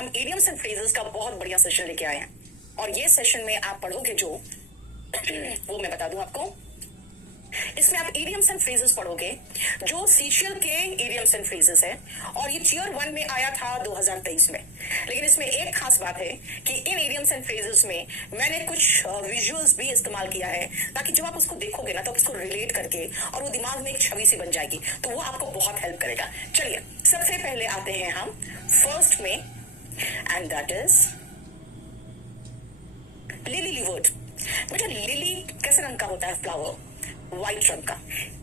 हम idioms and phrases का बहुत बढ़िया सेशन लेके आए हैं और ये सेशन में आप पढ़ोगे जो वो मैं बता दूं आपको। इसमें आप इडियम्स एंड फ्रेजेस पढ़ोगे जो सीशियल के इडियम्स एंड फ्रेजेस है और ये टियर 1 में आया था 2023 में। लेकिन इसमें एक खास बात है कि इन इडियम्स एंड फ्रेजेस में मैंने कुछ विजुअल्स भी इस्तेमाल किया है ताकि जब आप उसको देखोगे ना तो उसको रिलेट करके और वो दिमाग में एक छवि सी बन जाएगी, तो वो आपको बहुत हेल्प करेगा। चलिए सबसे पहले आते हैं हम फर्स्ट में, एंड दैट इज लिली लिवर्ड। बेटा लिली कैसे रंग का होता है? फ्लावर व्हाइट रंग का,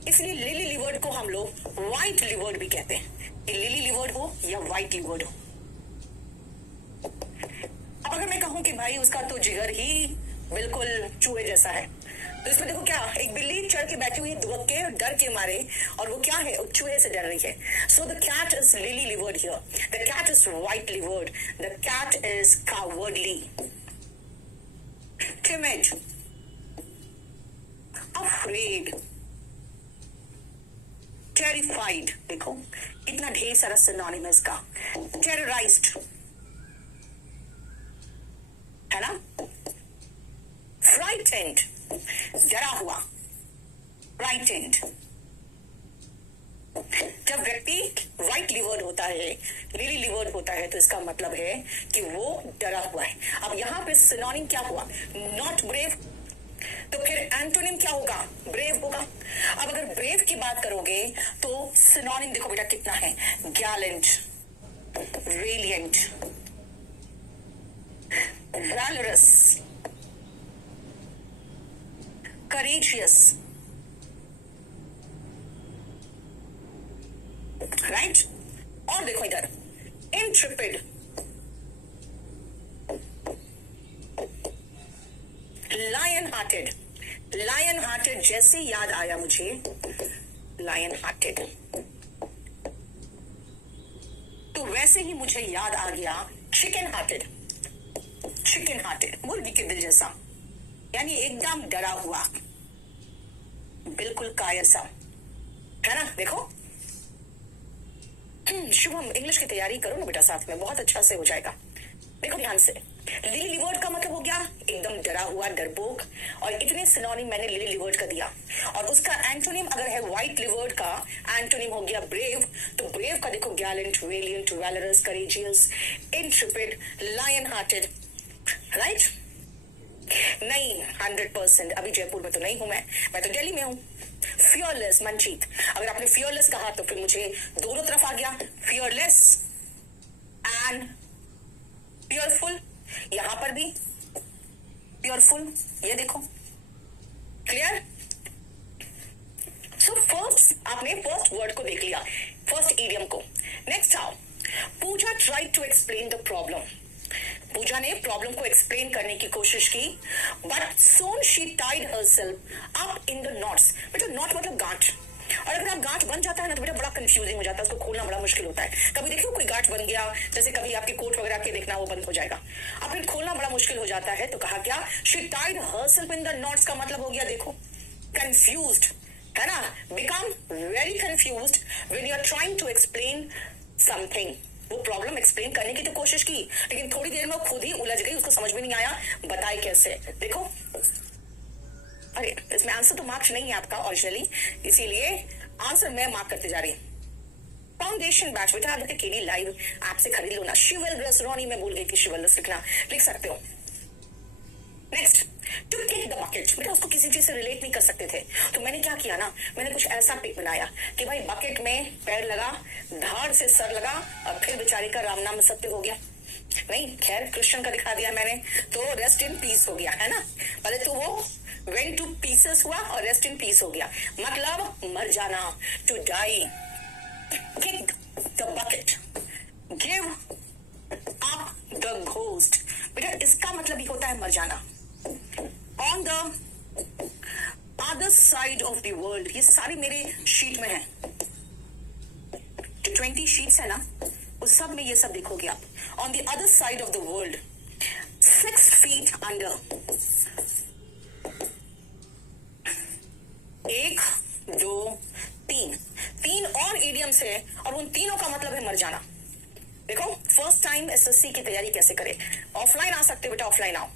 इसलिए लिली लिवर्ड को हम लोग व्हाइट लिवर्ड भी कहते हैं। लिली लिवर्ड हो या व्हाइट लिवर्ड हो। अब अगर मैं कहूं कि भाई उसका तो जिगर ही बिल्कुल चूहे जैसा है, तो इसमें देखो क्या, एक बिल्ली चढ़ के बैठी हुई है दुबक के डर के मारे, और वो क्या है, चूहे से डर रही है। So the cat is lily livered here, the cat is white livered, the cat is cowardly, timid, afraid, terrified। देखो इतना ढेर सारा सिनोनिमस का। terrorized है ना, frightened डरा हुआ, frightened। जब व्यक्ति व्हाइट लिवर्ड होता है, लिली लिवर्ड होता है, तो इसका मतलब है कि वो डरा हुआ है। अब यहाँ पे सिनोनिम क्या हुआ? नॉट ब्रेव, तो फिर एंटोनिम क्या होगा? ब्रेव होगा। अब अगर ब्रेव की बात करोगे तो सिनोनिम देखो बेटा कितना है, गैलेंट, रेलिएंट, वैलरस, करेजियस, राइट। और देखो इधर इंट्रिपिड, लायन हार्टेड। लायन हार्टेड जैसे याद आया मुझे, लायन हार्टेड, तो वैसे ही मुझे याद आ गया चिकन हार्टेड। चिकन हार्टेड मुर्गी के दिल जैसा, यानी एकदम डरा हुआ, बिल्कुल कायर सा, है ना। देखो शुभम इंग्लिश की तैयारी करो ना बेटा, साथ में बहुत अच्छा से हो जाएगा। देखो ध्यान से, लिली लिवर्ड का मतलब हो गया एकदम डरा हुआ, डरपोक, और इतने सिनोनिम मैंने लिली लिवर्ड का दिया। और उसका एंटोनिम अगर है व्हाइट लिवर्ड का, एंटोनिम हो गया ब्रेव, तो ब्रेव का देखो gallant, valiant, valorous, courageous, intrepid, lion hearted, right. नहीं 100%, अभी जयपुर में तो नहीं हूं मैं तो दिल्ली में हूं। फियरलेस, मनजीत, अगर आपने फियरलेस कहा तो फिर मुझे दोनों तरफ आ गया, फियरलेस एंड प्योरफुल, यहां पर भी प्योरफुल, ये देखो क्लियर। सो फर्स्ट आपने फर्स्ट वर्ड को देख लिया, फर्स्ट इडियम को। नेक्स्ट आओ, Pooja tried to explain the problem. Pooja ने प्रॉब्लम को एक्सप्लेन करने की कोशिश की, but soon she tied herself up in the knots. बेटा नॉट मतलब गांठ, और अगर आप गांठ बन जाता है ना तो बेटा बड़ा कंफ्यूजिंग हो जाता है, उसको खोलना बड़ा मुश्किल होता है। कभी देखियो कोई गांठ बन गया, जैसे कभी आपके कोट वगैरह के देखना वो बंद हो जाएगा, अब फिर खोलना बड़ा मुश्किल हो जाता है। तो कहा क्या, she tied herself in the knots का मतलब हो गया देखो कंफ्यूज्ड, है ना, become very confused when you are trying to explain something. वो प्रॉब्लम एक्सप्लेन करने की तो कोशिश की, लेकिन थोड़ी देर में वो खुद ही उलझ गई, उसको समझ में नहीं आया बताए कैसे। देखो अरे इसमें आंसर तो मार्क्स नहीं है आपका ओरिजिनली, इसीलिए आंसर मैं मार्क करते जा रही हूँ। फाउंडेशन बैच बेटा आप केडी लाइव ऐप से खरीद लो ना। शिवलरस, रोनी मैं भूल गई थी शिवलरस लिखना, लिख सकते हो। Next, to kick the bucket, बेटा उसको किसी चीज से रिलेट नहीं कर सकते थे, तो मैंने क्या किया ना, मैंने कुछ ऐसा पिक बनाया कि भाई बकेट में पैर लगा, धाड़ से सर लगा, और फिर बेचारी का राम नाम सत्य हो गया। नहीं खैर कृष्ण का दिखा दिया मैंने, तो रेस्ट इन पीस हो गया, है ना। पहले तो वो वेंट टू पीसेस हुआ और रेस्ट इन पीस हो गया, मतलब मर जाना, to die. Kick the bucket, give up the ghost, बेटा इसका मतलब ही होता है मर जाना। On the other side of the world, ये सारी मेरे शीट में है, जो 20 शीट्स है ना उस सब में ये सब देखोगे आप। On the other side of the world, 6 feet under, 1 2 3 तीन और इडियम्स है, और उन तीनों का मतलब है मर जाना। देखो फर्स्ट टाइम एसएससी की तैयारी कैसे करें। ऑफलाइन आ सकते हो बेटा, ऑफलाइन आओ,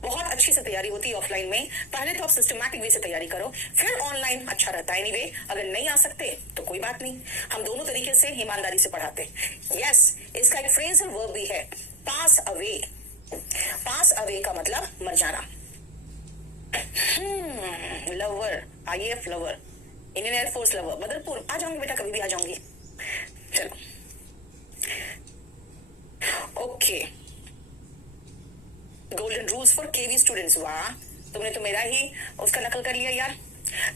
बहुत अच्छी से तैयारी होती है ऑफलाइन में। पहले तो आप सिस्टमैटिक वे से तैयारी करो, फिर ऑनलाइन अच्छा रहता है। एनीवे अगर नहीं आ सकते तो कोई बात नहीं, हम दोनों तरीके से ईमानदारी से पढ़ाते हैं। यस, इसका एक फ्रेजल वर्ब भी है, पास अवे। पास अवे का मतलब मर जाना। Lover, IAF lover, Indian air force lover, Badarpur आ जाऊंगी बेटा, कभी भी आ जाऊंगी। चलो okay, golden rules for KV students. वाह, तुमने तो मेरा ही उसका नकल कर लिया यार।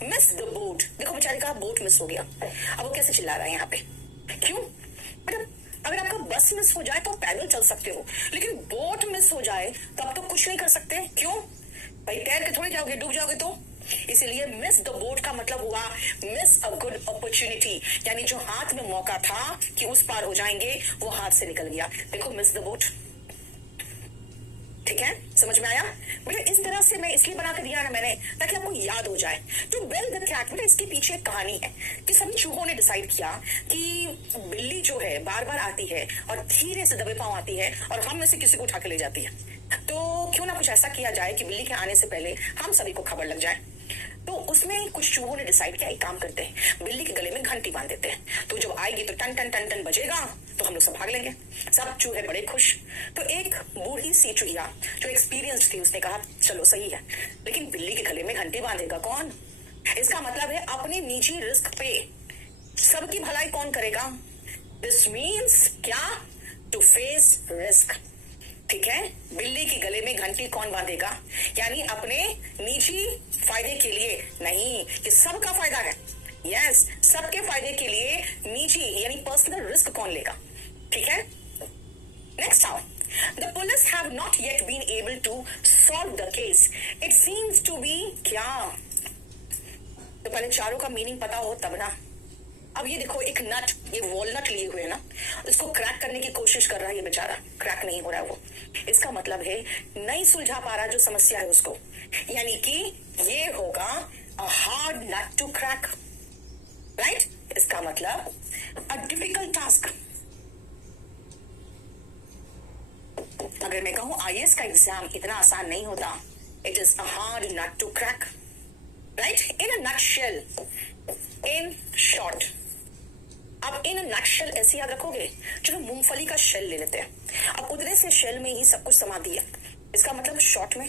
मिस द बोट, देखो बेचारे का बोट मिस हो गया, अब वो कैसे चिल्ला रहा है यहाँ पे, क्यों? मतलब अगर आपका बस मिस हो जाए तो पैदल चल सकते हो, लेकिन बोट मिस हो जाए तो आप तो कुछ नहीं कर सकते। क्यों भाई, तैर के थोड़ी जाओगे, डूब जाओगे तो। इसीलिए मिस द बोट का मतलब हुआ मिस अ गुड अपॉर्चुनिटी, यानी जो हाथ में मौका था कि उस पार हो जाएंगे वो हाथ से निकल गया। देखो मिस द बोट, ठीक है, समझ में आया बेटा? इस तरह से मैं इसलिए बना कर दिया ना मैंने, ताकि आपको याद हो जाए। तो बेल द कैट, बेटा इसके पीछे एक कहानी है कि सभी चूहों ने डिसाइड किया कि बिल्ली जो है बार बार आती है और धीरे से दबे पांव आती है और हम में से किसी को उठा के ले जाती है, तो क्यों ना कुछ ऐसा किया जाए कि बिल्ली के आने से पहले हम सभी को खबर लग जाए। तो उसमें कुछ चूहों ने डिसाइड किया, एक काम करते हैं, बिल्ली के गले में घंटी बांध देते हैं, तो जब आएगी तो टन टन टन टन बजेगा तो हम लोग सब भाग लेंगे। सब चूहे बड़े खुश। तो एक बूढ़ी सी चूहिया जो एक्सपीरियंस्ड थी, उसने कहा चलो सही है, लेकिन बिल्ली के गले में घंटी बांधेगा कौन? इसका मतलब है अपने निजी रिस्क पे सबकी भलाई कौन करेगा? दिस मीन्स क्या? To face risk. ठीक है, बिल्ली के गले में घंटी कौन बांधेगा? यानी अपने निजी फायदे के लिए नहीं, कि सबका फायदा है। यस, सबके फायदे के लिए निजी यानी पर्सनल रिस्क कौन लेगा? ठीक है, नेक्स्ट आओ। The police have not yet been able to solve the case. It seems to be क्या? तो पहले चारों का मीनिंग पता हो तब ना। अब ये देखो, एक नट, ये वॉलनट लिए हुए ना, इसको क्रैक करने की कोशिश कर रहा है ये बेचारा, क्रैक नहीं हो रहा है वो। इसका मतलब है नहीं सुलझा पा रहा जो समस्या है उसको, यानी कि ये होगा a hard nut to crack, right? इसका मतलब अ डिफिकल्ट टास्क। अगर मैं कहूं आईएएस का एग्जाम इतना आसान नहीं होता, it is a hard nut to crack, right? In a nutshell, in short. अब इन नटशेल ऐसे याद रखोगे, चलो मूंगफली का शेल ले लेते हैं, अब उतने से शेल में ही सब कुछ समा दिया। इसका मतलब शॉर्ट में,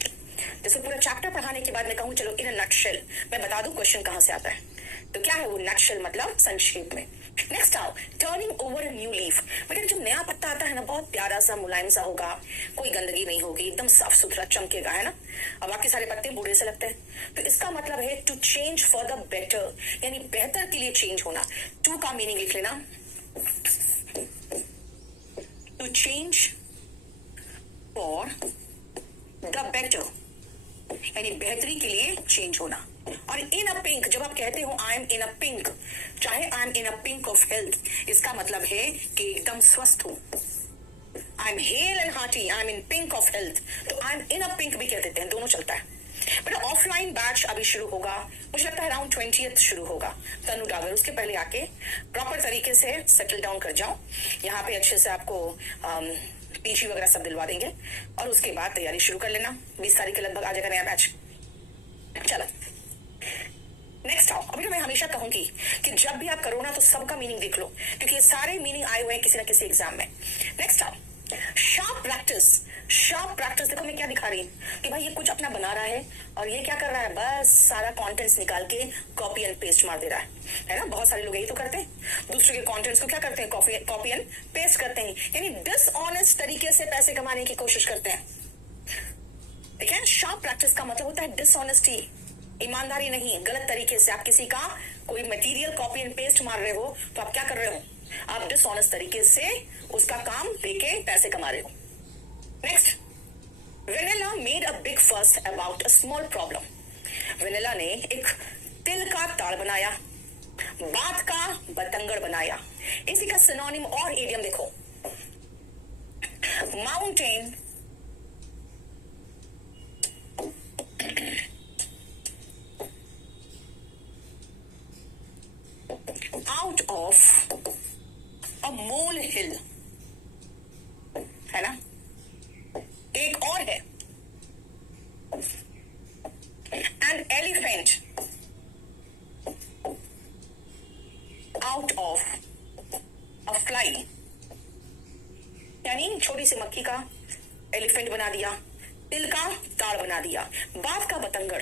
जैसे पूरा चैप्टर पढ़ाने के बाद मैं कहूं चलो इन नटशेल, मैं बता दूं क्वेश्चन कहां से आता है, तो क्या है वो नटशेल मतलब संक्षेप में। नेक्स्ट आओ, turning over a new leaf. बेटा जब नया पत्ता आता है ना, बहुत प्यारा सा मुलायम सा होगा, कोई गंदगी नहीं होगी, एकदम साफ सुथरा चमकेगा, है ना? अब बाकी सारे पत्ते बूढ़े से लगते हैं, तो इसका मतलब है to change for the better, यानी बेहतर के लिए चेंज होना। टू का मीनिंग लिख लेना, to change for the better, यानी बेहतरी के लिए चेंज होना। और इन अ पिंक, जब आप कहते हो I am in a pink, चाहे I am in a pink of health, इसका मतलब है कि एकदम स्वस्थ हूं। I am hello and hearty, I am in pink of health, तो I am in a pink भी कह देते हैं, दोनों चलता है। बट ऑफलाइन बैच अभी शुरू होगा, मुझे लगता है अराउंड 20th शुरू होगा। तनु डागर, उसके पहले आके प्रॉपर तरीके से सेटल डाउन कर जाओ, यहाँ पे अच्छे से आपको पीजी वगैरह सब दिलवा देंगे, और उसके बाद तैयारी शुरू कर लेना। 20 तारीख के लगभग आ जाएगा नया बैच। चलो नेक्स्ट आओ। अभी तो मैं हमेशा कहूंगी कि जब भी आप करो ना तो सबका मीनिंग देख लो, क्योंकि ये सारे मीनिंग आए हुए हैं किसी ना किसी एग्जाम में। नेक्स्ट आओ, शार्प प्रैक्टिस। शार्प प्रैक्टिस, देखो मैं क्या दिखा रही हूँ कि भाई ये कुछ अपना बना रहा है और ये क्या कर रहा है, बस सारा कंटेंट्स निकाल के कॉपी एंड पेस्ट मार दे रहा है ना? बहुत सारे लोग यही तो करते हैं, दूसरे के कंटेंट्स को क्या करते हैं, कॉपी एंड पेस्ट करते हैं, यानी डिसऑनेस्ट तरीके से पैसे कमाने की कोशिश करते हैं। ठीक है, शार्प प्रैक्टिस का मतलब होता है डिसऑनेस्टी, ईमानदारी नहीं, गलत तरीके से आप किसी का कोई मटेरियल कॉपी एंड पेस्ट मार रहे हो, तो आप क्या कर रहे हो, आप डिसऑनेस्ट तरीके से उसका काम लेके पैसे कमा रहे हो। Next, Vanilla made a big fuss about a small problem. Vanilla ने एक तिल का ताड़ बनाया, बात का बतंगड़ बनाया। इसी का सिनोनिम और इडियम देखो, mountain out of a molehill, है ना। एक और है, N elephant out of a fly, यानी छोटी सी मक्खी का एलिफेंट बना दिया, तिल का ताड़ बना दिया, बात का बतंगड़।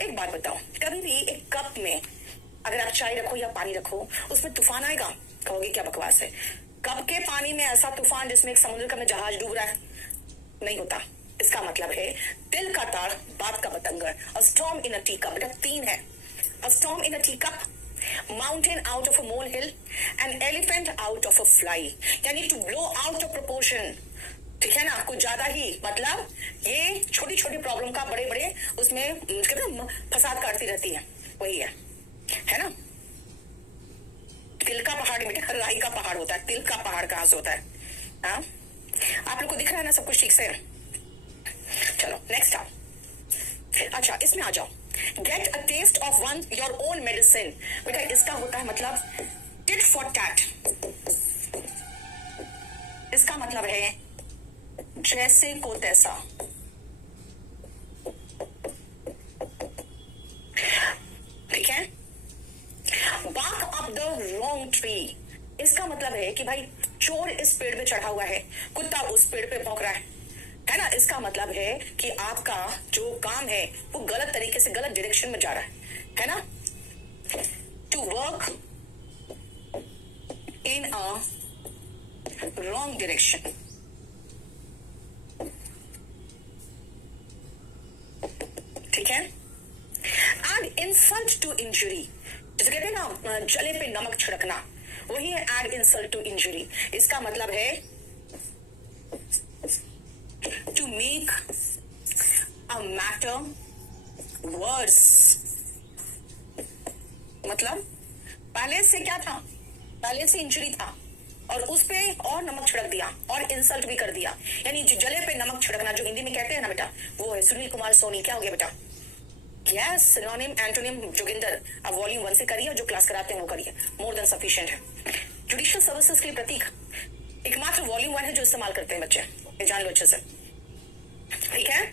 एक बात बताओ, कभी भी एक कप में अगर आप चाय रखो या पानी रखो, उसमें तूफान आएगा? कहोगे क्या बकवास है, कप के पानी में ऐसा तूफान जिसमें एक समुद्र का में जहाज डूब रहा है? नहीं होता। इसका मतलब है तिल का ताड़, बात का बतंगड़। A storm in a T cup, बेटा 3 है। A storm in a T cup, mountain out of a mole hill, an elephant out of a fly, यानी to blow out of proportion. ठीक है ना, कुछ ज्यादा ही, मतलब ये छोटी छोटी प्रॉब्लम का बड़े बड़े उसमें फसाद काटती रहती है, वही है ना। तिल का पहाड़ बेटा राई का पहाड़ होता है, तिल का पहाड़ कहां से होता है? हाँ, आप लोग को दिख रहा है ना सब कुछ ठीक से? चलो नेक्स्ट आओ। अच्छा, इसमें आ जाओ, get a taste of one your own medicine. बेटा इसका होता है मतलब टिट फॉर टैट। इसका मतलब है जैसे को तैसा। ठीक है, bark up the wrong tree. इसका मतलब है कि भाई चोर इस पेड़ पे चढ़ा हुआ है, कुत्ता उस पेड़ पे भौंक रहा है ना। इसका मतलब है कि आपका जो काम है वो गलत तरीके से गलत डायरेक्शन में जा रहा है ना। To work in a wrong direction. ठीक है, एड इंसल्ट टू इंजुरी, जैसे कहते हैं ना जले पे नमक छिड़कना, वही है एड इंसल्ट टू इंजुरी। इसका मतलब है to make a matter worse. मतलब पहले से क्या था, पहले से इंजुरी था और उस पे और नमक छिड़क दिया और इंसल्ट भी कर दिया, यानी जले पे नमक छिड़कना जो हिंदी में कहते हैं ना बेटा, वो है। सुनील कुमार सोनी, क्या हो गया बेटा? यस, सिनोनिम एंटोनिम जोगिंदर अब वॉल्यूम 1 से करिए और जो क्लास कराते हैं वो करिए, मोर देन सफिशिएंट है। जुडिशियल सर्विसेज के लिए प्रतीक एकमात्र वॉल्यूम 1 है जो इस्तेमाल करते हैं बच्चे, ये जान लो अच्छे से। ठीक है,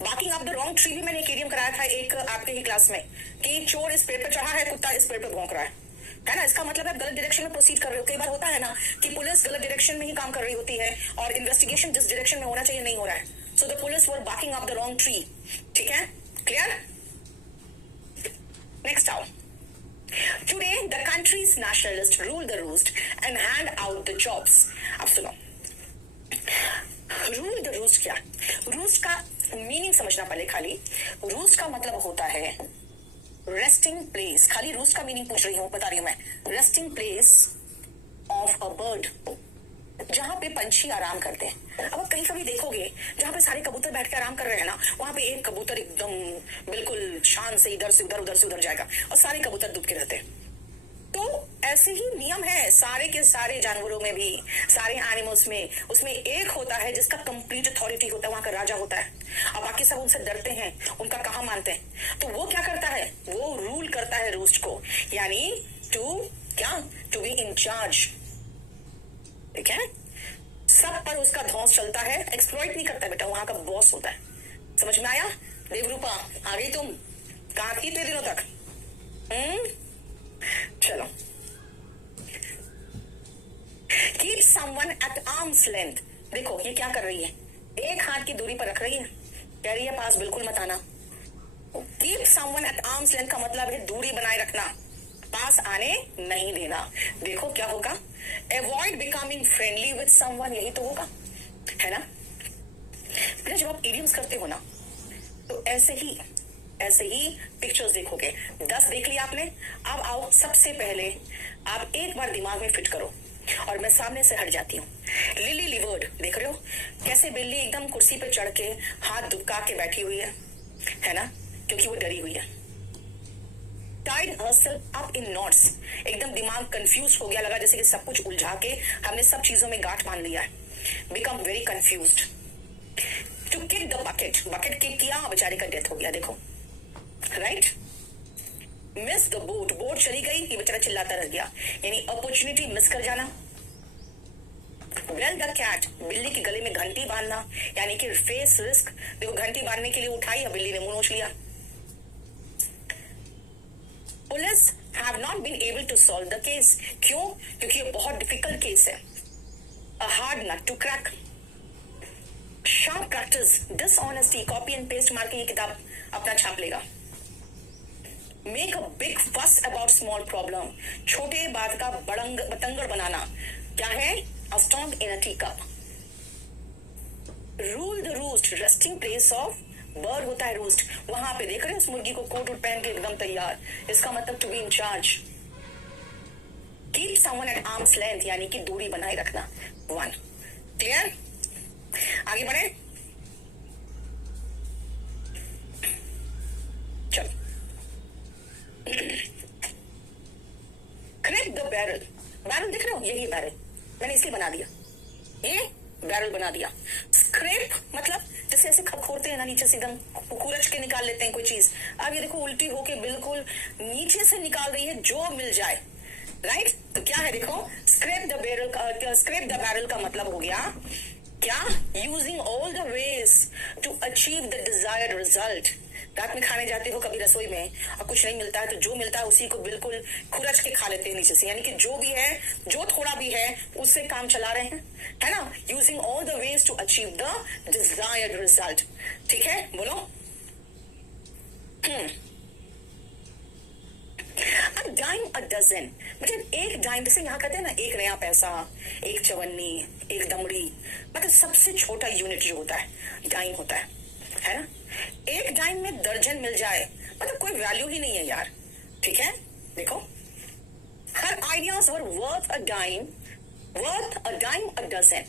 बाकी आप द रॉन्ग ट्री भी मैंने एक इडियम कराया था एक आपके ही क्लास में कि चोर इस पेड़ पे चढ़ा है, कुत्ता इस पेड़ पे भौंक रहा है ना। इसका मतलब है गलत डायरेक्शन में प्रोसीड कर रहे हो। कई बार होता है ना कि पुलिस गलत डायरेक्शन में ही काम कर रही होती है और इन्वेस्टिगेशन जिस डायरेक्शन में होना चाहिए नहीं हो रहा है। So the police were barking up the wrong tree. ठीक है, क्लियर? नेक्स्ट आओ। Today, the country's nationalists rule the roost and hand out the jobs. अब सुनो, rule the roost क्या? Roost का मीनिंग समझना पहले। खाली roost का मतलब होता है रेस्टिंग प्लेस। खाली roost का मीनिंग पूछ रही हूँ, बता रही हूँ मैं। Resting place of a bird, जहां पे पंछी आराम करते हैं। अब कहीं कभी देखोगे जहां पे सारे कबूतर बैठ के आराम कर रहे हैं ना, वहां पे एक कबूतर एकदम बिल्कुल शान से इधर से उधर, उधर से उधर जाएगा और सारे कबूतर डूब के रहते हैं। तो ऐसे ही नियम है सारे के सारे जानवरों में भी, सारे एनिमल्स में। उसमें एक होता है जिसका कंप्लीट अथॉरिटी होता है, वहां का राजा होता है, और बाकी सब उनसे डरते हैं, उनका कहा मानते हैं। तो वो क्या करता है, वो रूल करता है रूस्ट को, यानी टू क्या, टू बी इन चार्ज। ठीक है, सब पर उसका धौंस चलता है, एक्सप्लॉइट नहीं करता बेटा, वहां का बॉस होता है। समझ में आया? देवरूपा आ गई तुम, कहां थी इतने दिनों तक? चलो, keep someone at arm's length. देखो ये क्या कर रही है, एक हाथ की दूरी पर रख रही है, कह रही है पास बिल्कुल मत आना। Keep someone at arm's length का मतलब है दूरी बनाए रखना, पास आने नहीं देना। देखो क्या होगा, avoid becoming friendly with someone, यही तो होगा, है ना। फिर जब आप इडियम्स करते हो ना, तो ऐसे ही पिक्चर्स देखोगे। 10 देख लिया आपने। अब आओ, सबसे पहले आप एक बार दिमाग में फिट करो, और मैं सामने से हट जाती हूँ। लिली लिवर्ड देख रहे हो, कैसे बिल्ली एकदम कुर्सी पे चढ़ के हाथ दुबका के बैठी हुई है ना, क्योंकि वो डरी हुई है। Tied herself up in knots, एकदम दिमाग कंफ्यूज हो गया, लगा जैसे कि सब कुछ उलझा के हमने सब चीजों में गांठ बांध लिया है। Become very confused. To kick the bucket, bucket kick किया, बेचारे का डेथ हो गया। देखो, right. Miss the boat, boat चली गई, ये बेचारा चिल्लाता रह गया, यानी अपॉर्चुनिटी मिस कर जाना। बेल द कैट, बिल्ली के गले में घंटी बांधना, यानी कि फेस रिस्क। देखो घंटी बांधने के लिए उठाई और बिल्ली ने मुंह नोच लिया। Police have not been able to solve the case. क्यों? क्योंकि ये बहुत डिफिकल्ट केस है, a hard nut to crack. Sharp practice dishonesty, copy and paste मार के ये किताब अपना छाप लेगा। Make a big fuss about small problem, छोटे बात का बतंगड़ बनाना। क्या है? A storm in a T cup. Rule the roost, resting place of bird होता है रूस्ट। वहां पे देख रहे हैं उस मुर्गी को कोट वोट पहन के एकदम तैयार, इसका मतलब to be in charge. Keep someone at arm's length, यानी कि दूरी बनाए रखना। 1 क्लियर? आगे बढ़े, चलो। क्रैक द बैरल, बैरल दिख रहे हो, यही बैरल मैंने इसलिए बना दिया, ये बैरल बना दिया। स्क्रैप मतलब जैसे ऐसे खखोरते हैं ना नीचे से, एकदम कुरच के निकाल लेते हैं कोई चीज। अब ये देखो उल्टी होके बिल्कुल नीचे से निकाल रही है, जो मिल जाए, राइट? तो क्या है देखो, स्क्रैप द बैरल का मतलब हो गया क्या? Using all the ways to achieve the desired result. रात में खाने जाते हो कभी रसोई में और कुछ नहीं मिलता है, तो जो मिलता है उसी को बिल्कुल खुरच के खा लेते हैं नीचे से, यानी कि जो भी है, जो थोड़ा भी है, उससे काम चला रहे हैं, है ना? Using all the ways to achieve the desired result. ठीक है, बोलो। अ डाइम अ डजन, मतलब एक डाइम, जैसे यहाँ कहते हैं ना एक नया पैसा, एक चवन्नी, एक दमड़ी, मतलब सबसे छोटा यूनिट जो होता है डाइम होता है ना? एक डाइम में दर्जन मिल जाए, मतलब कोई वैल्यू ही नहीं है यार। ठीक है, देखो, her ideas were worth a dime a dozen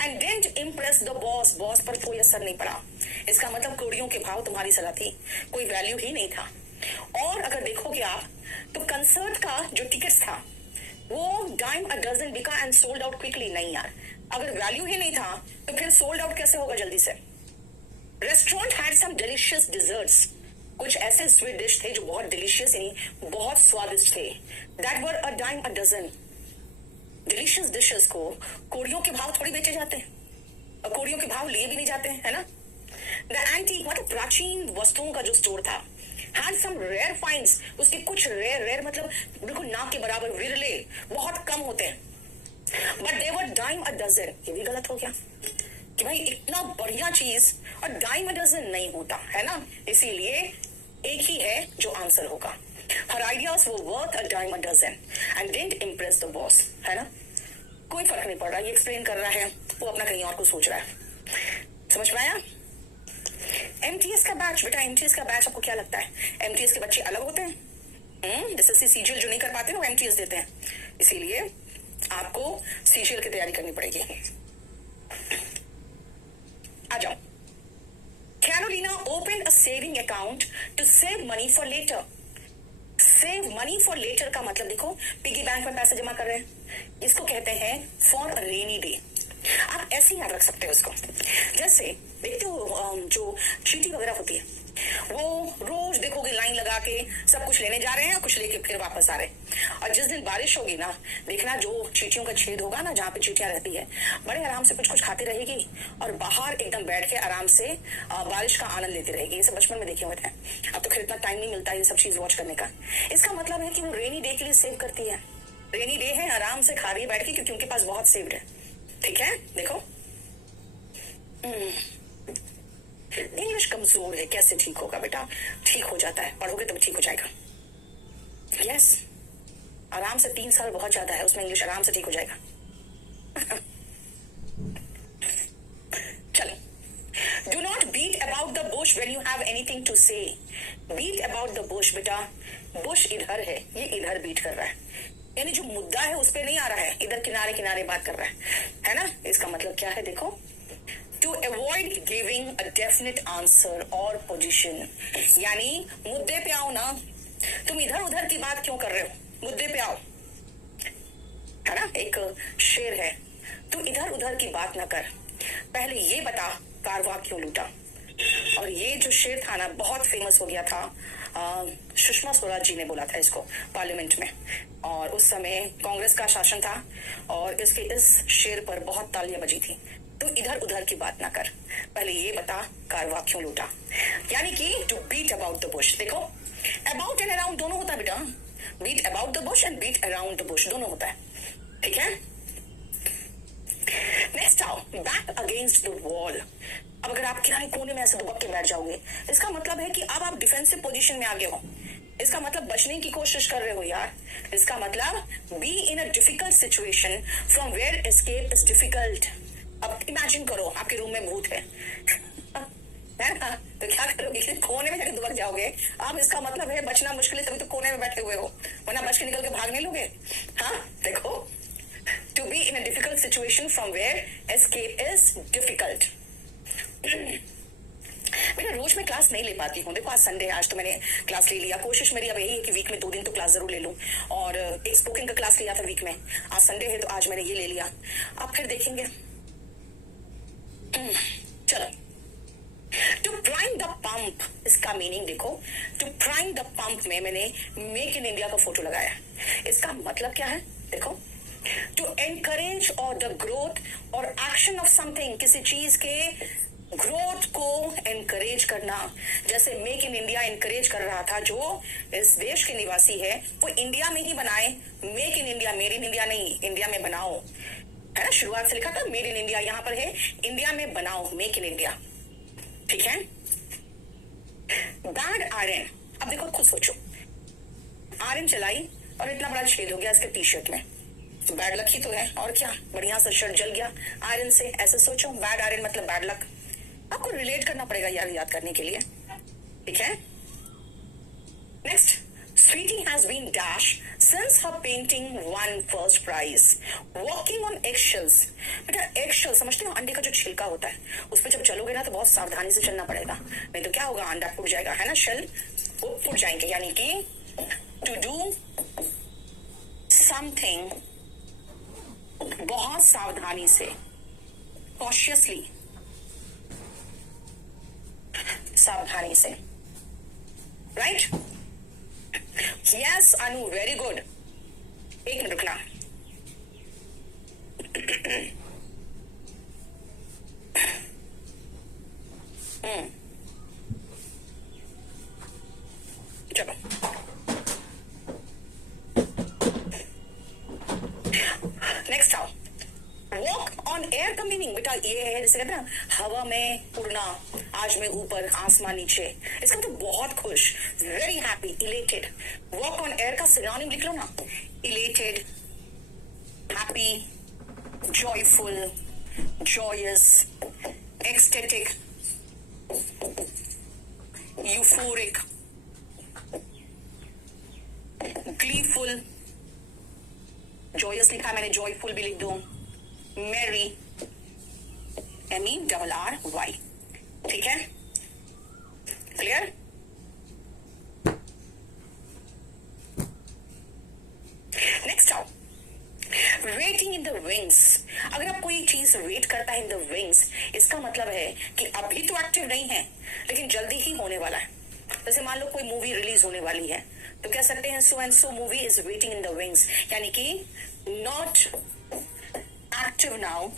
and didn't impress the boss. Boss पर कोई असर नहीं पड़ा, इसका मतलब कौड़ियों के भाव तुम्हारी सलाह थी, कोई वैल्यू ही नहीं था। और अगर देखोगे आप तो कंसर्ट का जो टिकट था वो डाइम अ डजन बिका एंड सोल्ड आउट क्विकली। नहीं यार, अगर वैल्यू ही नहीं था तो फिर सोल्ड आउट कैसे होगा जल्दी से? Restaurant had some delicious desserts, कुछ ऐसे स्वीट डिश थे जो बहुत डिलीशियस यानी बहुत स्वादिष्ट थे। That were a dime a dozen. Delicious dishes को कौड़ियों के भाव थोड़ी बेचे जाते हैं, और कौड़ियों के भाव लिए भी नहीं जाते हैं, है ना? द एंटीक मतलब प्राचीन वस्तुओं का जो स्टोर था, had some rare finds, उसके कुछ रेयर मतलब बिल्कुल ना के बराबर, विरले, बहुत कम होते हैं। But they were dime a dozen, ये भी गलत हो गया कि भाई इतना बढ़िया चीज और डाइम अ डजन नहीं होता, है ना? इसीलिए एक ही है जो आंसर होगा। Her ideas were worth a dime a dozen and didn't impress the boss, है ना? कोई फर्क नहीं पड़ रहा, ये एक्सप्लेन कर रहा है, वो अपना कहीं और को सोच रहा है। समझ में आया? एमटीएस का बैच, बेटा एमटीएस का बैच आपको क्या लगता है? एमटीएस के बच्चे अलग होते हैं, जैसे सीजीएल जो नहीं कर पाते वो एमटीएस देते हैं, इसीलिए आपको सीजीएल की तैयारी करनी पड़ेगी। आ जाओ। Carolina open a saving account to save money for later. Save money for later का मतलब देखो, पिगी बैंक में पैसे जमा कर रहे हैं, इसको कहते हैं फॉर अ रेनी डे। आप ऐसे ही याद रख सकते हो इसको। जैसे देखते हो जो चीटी वगैरह होती है, वो रोज देखोगे लाइन लगा के सब कुछ लेने जा रहे हैं और कुछ लेके फिर वापस आ रहे हैं। और जिस दिन बारिश होगी ना, देखना जो चीटियों का छेद होगा ना, जहाँ पे चीटियां रहती है, बड़े आराम से कुछ कुछ खाती रहेगी और बाहर एकदम बैठ के आराम से बारिश का आनंद लेती रहेगी। ये सब बचपन में देखे हुए थे, अब तो फिर इतना टाइम नहीं मिलता ये सब चीज वॉच करने का। इसका मतलब है कि वो रेनी डे के लिए सेव करती है। रेनी डे है, आराम से खा रही है बैठ के, क्योंकि उनके पास बहुत सेव्ड है। ठीक है, देखो इंग्लिश कमजोर है, कैसे ठीक होगा बेटा? ठीक हो जाता है, पढ़ोगे तब ठीक हो जाएगा। यस, आराम से 3 साल बहुत ज्यादा है, उसमें इंग्लिश आराम से ठीक हो जाएगा। चलो, do not beat about the bush when you have anything to say. Beat about the bush, बेटा बुश इधर है, ये इधर बीट कर रहा है, यानी जो मुद्दा है उस पर नहीं आ रहा है, इधर किनारे किनारे बात कर रहा है ना? इसका मतलब क्या है देखो, to avoid giving a definite answer और पोजिशन, यानी मुद्दे पे आओ ना, तुम इधर उधर की बात क्यों कर रहे हो, मुद्दे पे आओ, है ना? एक शेर है, तू इधर उधर की बात ना कर, पहले ये बता कारवा क्यों लूटा। और ये जो शेर था ना बहुत फेमस हो गया था। सुषमा स्वराज जी ने बोला था इसको पार्लियामेंट में, और उस समय कांग्रेस का शासन था और इसके इस शेर पर बहुत तालियां बजी थी। तो इधर उधर की बात ना कर, पहले ये बता कारवा क्यों लूटा। यानी कि to beat about the bush. देखो अबाउट एंड अराउंड दोनों होता है बेटा, beat about the bush and beat around the bush दोनों होता है, ठीक है। नेक्स्ट आओ, बैक अगेंस्ट द वॉल। अब अगर आप किनारे कोने में ऐसे दुबक के बैठ जाओगे, इसका मतलब है कि अब आप डिफेंसिव पोजीशन में आ गए हो। इसका मतलब बचने की कोशिश कर रहे हो यार। इसका मतलब be in a difficult situation from where escape is difficult. अब इमेजिन करो आपके रूम में भूत है ना, तो क्या करोगे, कोने में जाके दुबक जाओगे आप। इसका मतलब है बचना मुश्किल है, तभी तो कोने में बैठे हुए हो, वरना बच के निकल के भाग नहीं लोगे। हाँ देखो, to be in a difficult situation from where escape is difficult. बेटा रोज मैं क्लास नहीं ले पाती हूँ, देखो आज संडे है, आज तो मैंने क्लास ले लिया। कोशिश मेरी अब यही है कि वीक में 2 दिन तो क्लास जरूर ले लूं, और एक स्पोकन का क्लास लिया था वीक में। आज संडे है तो आज मैंने ये ले लिया, अब फिर देखेंगे। चलो, टू प्राइम द पंप, इसका मीनिंग देखो। टू प्राइम द पंप में मैंने मेक इन इंडिया का फोटो लगाया। इसका मतलब क्या है देखो, टू एनकरेज और द ग्रोथ और एक्शन ऑफ समथिंग, किसी चीज के ग्रोथ को एनकरेज करना। जैसे मेक इन इंडिया एनकरेज कर रहा था, जो इस देश के निवासी है वो इंडिया में ही बनाए। Make in India, made in India नहीं, इंडिया में बनाओ, है ना। शुरुआत से लिखा था मेड इन इंडिया, यहां पर है इंडिया में बनाओ, मेक इन इंडिया, ठीक है। बैड आयरन, अब देखो खुद सोचो, आयरन चलाई और इतना बड़ा छेद हो गया इसके टी शर्ट में, बैड लक ही तो है, और क्या, बढ़िया सा शर्ट जल गया आयरन से। ऐसे सोचो, बैड आयरन मतलब बैड लक। आपको रिलेट करना पड़ेगा यार याद करने के लिए, ठीक है। Next, sweetie has been dash since her painting won first prize, walking on eggshells. बेटा एगशेल समझते हो, अंडे का जो छिलका होता है उस पर जब चलोगे ना तो बहुत सावधानी से चलना पड़ेगा, नहीं तो क्या होगा, अंडा फूट जाएगा, है ना, शेल वो फूट जाएंगे। यानी कि टू डू समथिंग बहुत सावधानी से, कॉशियसली, सावधानी से, राइट। यस अनु, वेरी गुड। एक मिनट रुकना। चलो, नेक्स्ट आओ, वॉक ऑन एयर का मीनिंग बेटा ये है, जैसे कहते हैं ना हवा में उड़ना, आज मैं ऊपर आसमान नीचे, इसका मतलब बहुत खुश, very happy, elated. Walk on air का सिनोनिम लिख लो ना, elated, happy, joyful, joyous, ecstatic, euphoric, gleeful. Joyous लिखा है मैंने, जॉयफुल भी लिख दूं, मैरी, MERRY, ठीक है, क्लियर। नेक्स्ट आओ, वेटिंग इन द विंग्स। अगर आप कोई चीज वेट करता है इन द विंग्स, इसका मतलब है कि अभी तो एक्टिव नहीं है लेकिन जल्दी ही होने वाला है। जैसे मान लो कोई मूवी रिलीज होने वाली है तो कह सकते हैं so and so movie is waiting in the wings, यानी कि not active now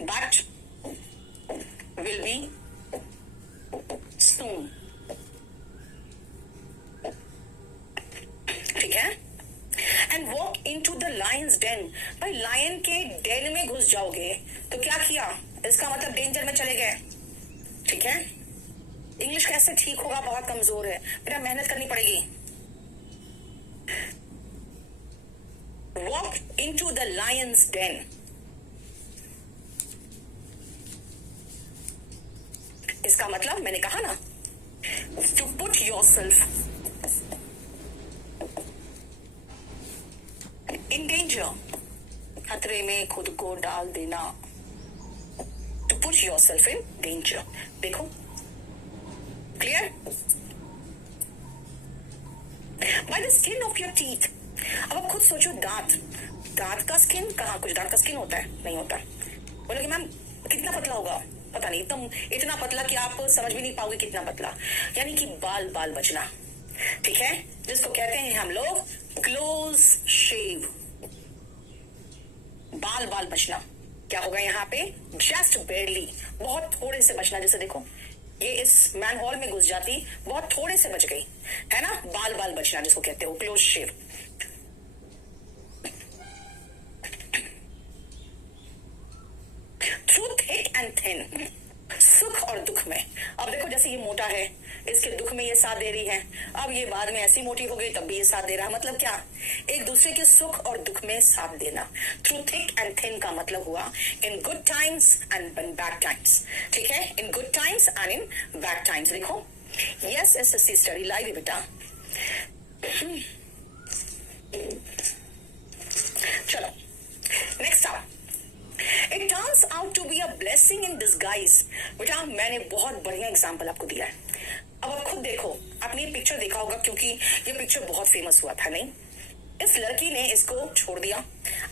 but will be soon, ठीक है। And walk into the Lions den, भाई लायन के डेन में घुस जाओगे तो क्या किया, इसका मतलब डेंजर में चले गए, ठीक है। इंग्लिश कैसे ठीक होगा, बहुत कमजोर है बेटा, मेहनत करनी पड़ेगी। Walk into the Lions den, इसका मतलब मैंने कहा ना, to put yourself in danger, खतरे में खुद को डाल देना, to put yourself in danger. देखो clear. By the skin of your teeth, अब आप खुद सोचो, दांत, दांत का स्किन कहाँ, कुछ दांत का स्किन होता है, नहीं होता। बोलोगे मैम कितना पतला होगा पता नहीं, एकदम इतना पतला कि आप समझ भी नहीं पाओगे कितना पतला, यानी कि बाल बाल बचना, ठीक है, जिसको कहते हैं हम लोग क्लोज शेव, बाल बाल बचना। क्या होगा यहाँ पे, जस्ट बेरली, बहुत थोड़े से बचना। जैसे देखो ये इस मैन हॉल में घुस जाती, बहुत थोड़े से बच गई, है ना, बाल बाल बचना जिसको कहते हो close shave. Through thick and thin, सुख और दुख में। अब देखो जैसे ये मोटा है, इसके दुख में ये साथ दे रही है, अब ये बाद में ऐसी मोटी हो गई तब भी ये साथ दे रहा है। मतलब क्या, एक दूसरे के सुख और दुख में साथ देना। थ्रू थिक एंड थिन का मतलब हुआ in good times and in bad times, ठीक है, in good times and in bad times. देखो यस एसएससी स्टडी लाइव है बेटा। चलो नेक्स्ट आओ, It turns out to be a blessing in disguise। बेटा मैंने बहुत बढ़िया एग्जाम्पल आपको दिया है। अब आप खुद देखो, आपने ये पिक्चर देखा होगा क्योंकि ये पिक्चर बहुत फेमस हुआ था, नहीं? इस लड़की ने इसको छोड़ दिया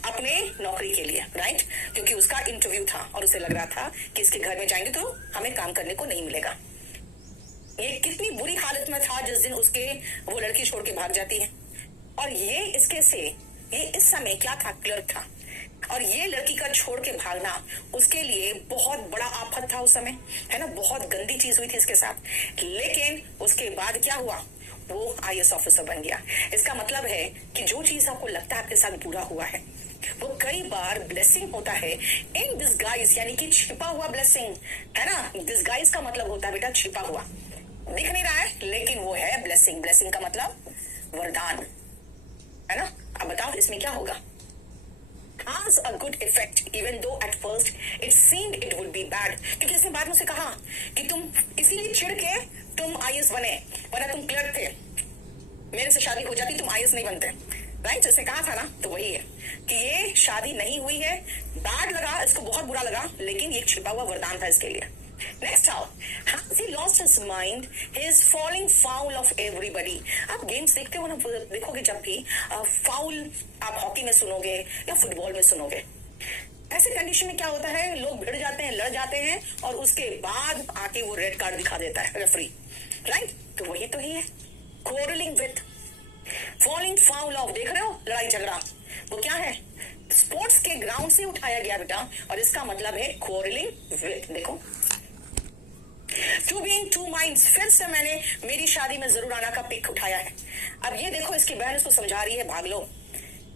अपने नौकरी के लिए, राइट, क्योंकि उसका इंटरव्यू था और उसे लग रहा था कि इसके घर में जाएंगे तो हमें काम करने को नहीं मिलेगा। ये कितनी बुरी हालत में था जिस दिन उसके वो लड़की छोड़ के भाग जाती है। और ये इसके से ये इस समय क्या था, क्लर्क था, और ये लड़की का छोड़ के भागना उसके लिए बहुत बड़ा आफत था उस समय, है ना, बहुत गंदी चीज हुई थी इसके साथ। लेकिन उसके बाद क्या हुआ, वो आईएएस ऑफिसर बन गया। इसका मतलब है कि जो चीज आपको लगता है आपके साथ बुरा हुआ है, वो कई बार ब्लेसिंग होता है इन डिस्गाइज, यानी कि छिपा हुआ ब्लेसिंग, है ना। डिस्गाइज का मतलब होता है बेटा छिपा हुआ, दिख नहीं रहा है लेकिन वो है ब्लेसिंग। ब्लेसिंग का मतलब वरदान, है ना। अब बताओ इसमें क्या होगा। Has a good effect even though at first it seemed it would be bad। क्योंकि इसने बाद में उसे कहा कि तुम इसीलिए चिढ़ के तुम आईएएस बने, वरना तुम क्लर्क थे, मेरे से शादी हो जाती तुम आईएएस नहीं बनते, राइट। इसने कहा था ना, तो वही है कि ये शादी नहीं हुई है, बैड लगा इसको, बहुत बुरा लगा, लेकिन ये छिपा हुआ वरदान था इसके लिए। Next out, has he lost his mind? He is falling foul of everybody। आप गेम्स देखते हो ना, देखोगे जब भी फाउल आप हॉकी में सुनोगे या फुटबॉल में सुनोगे, ऐसे कंडीशन में क्या होता है, लोग भिड़ जाते हैं, लड़ जाते हैं और उसके बाद आके वो रेड कार्ड दिखा देता है रेफरी, राइट। तो वही तो ही है quarreling with, falling foul of। देख रहे हो लड़ाई झगड़ा, वो क्या है, स्पोर्ट्स के ग्राउंड से उठाया गया बेटा, और इसका मतलब है quarreling with। देखो to be in two minds, फिर से मैंने मेरी शादी में जरूर आना का पिक उठाया है। अब ये देखो इसकी बहन उसको समझा रही है भाग लो,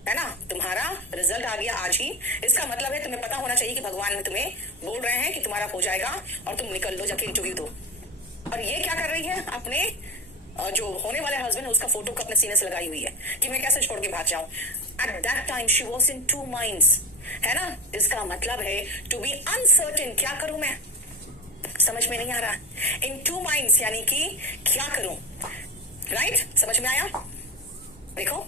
है ना, तुम्हारा रिजल्ट आ गया आज ही, इसका मतलब है तुम्हें पता होना चाहिए कि भगवान तुम्हें बोल रहे हैं कि तुम्हारा हो जाएगा और तुम निकल लो, जाके इंटरव्यू दो। और ये क्या कर रही है, अपने जो होने वाले हस्बैंड है उसका फोटो को अपने सीने से लगाई हुई है कि मैं कैसे छोड़ के भाग जाऊं। At that time she was in two minds, है ना। इसका मतलब है टू बी अनसर्टेन, क्या करूं मैं, समझ में नहीं आ रहा। इन टू माइंड्स यानी कि क्या करूं, राइट, समझ में आया। देखो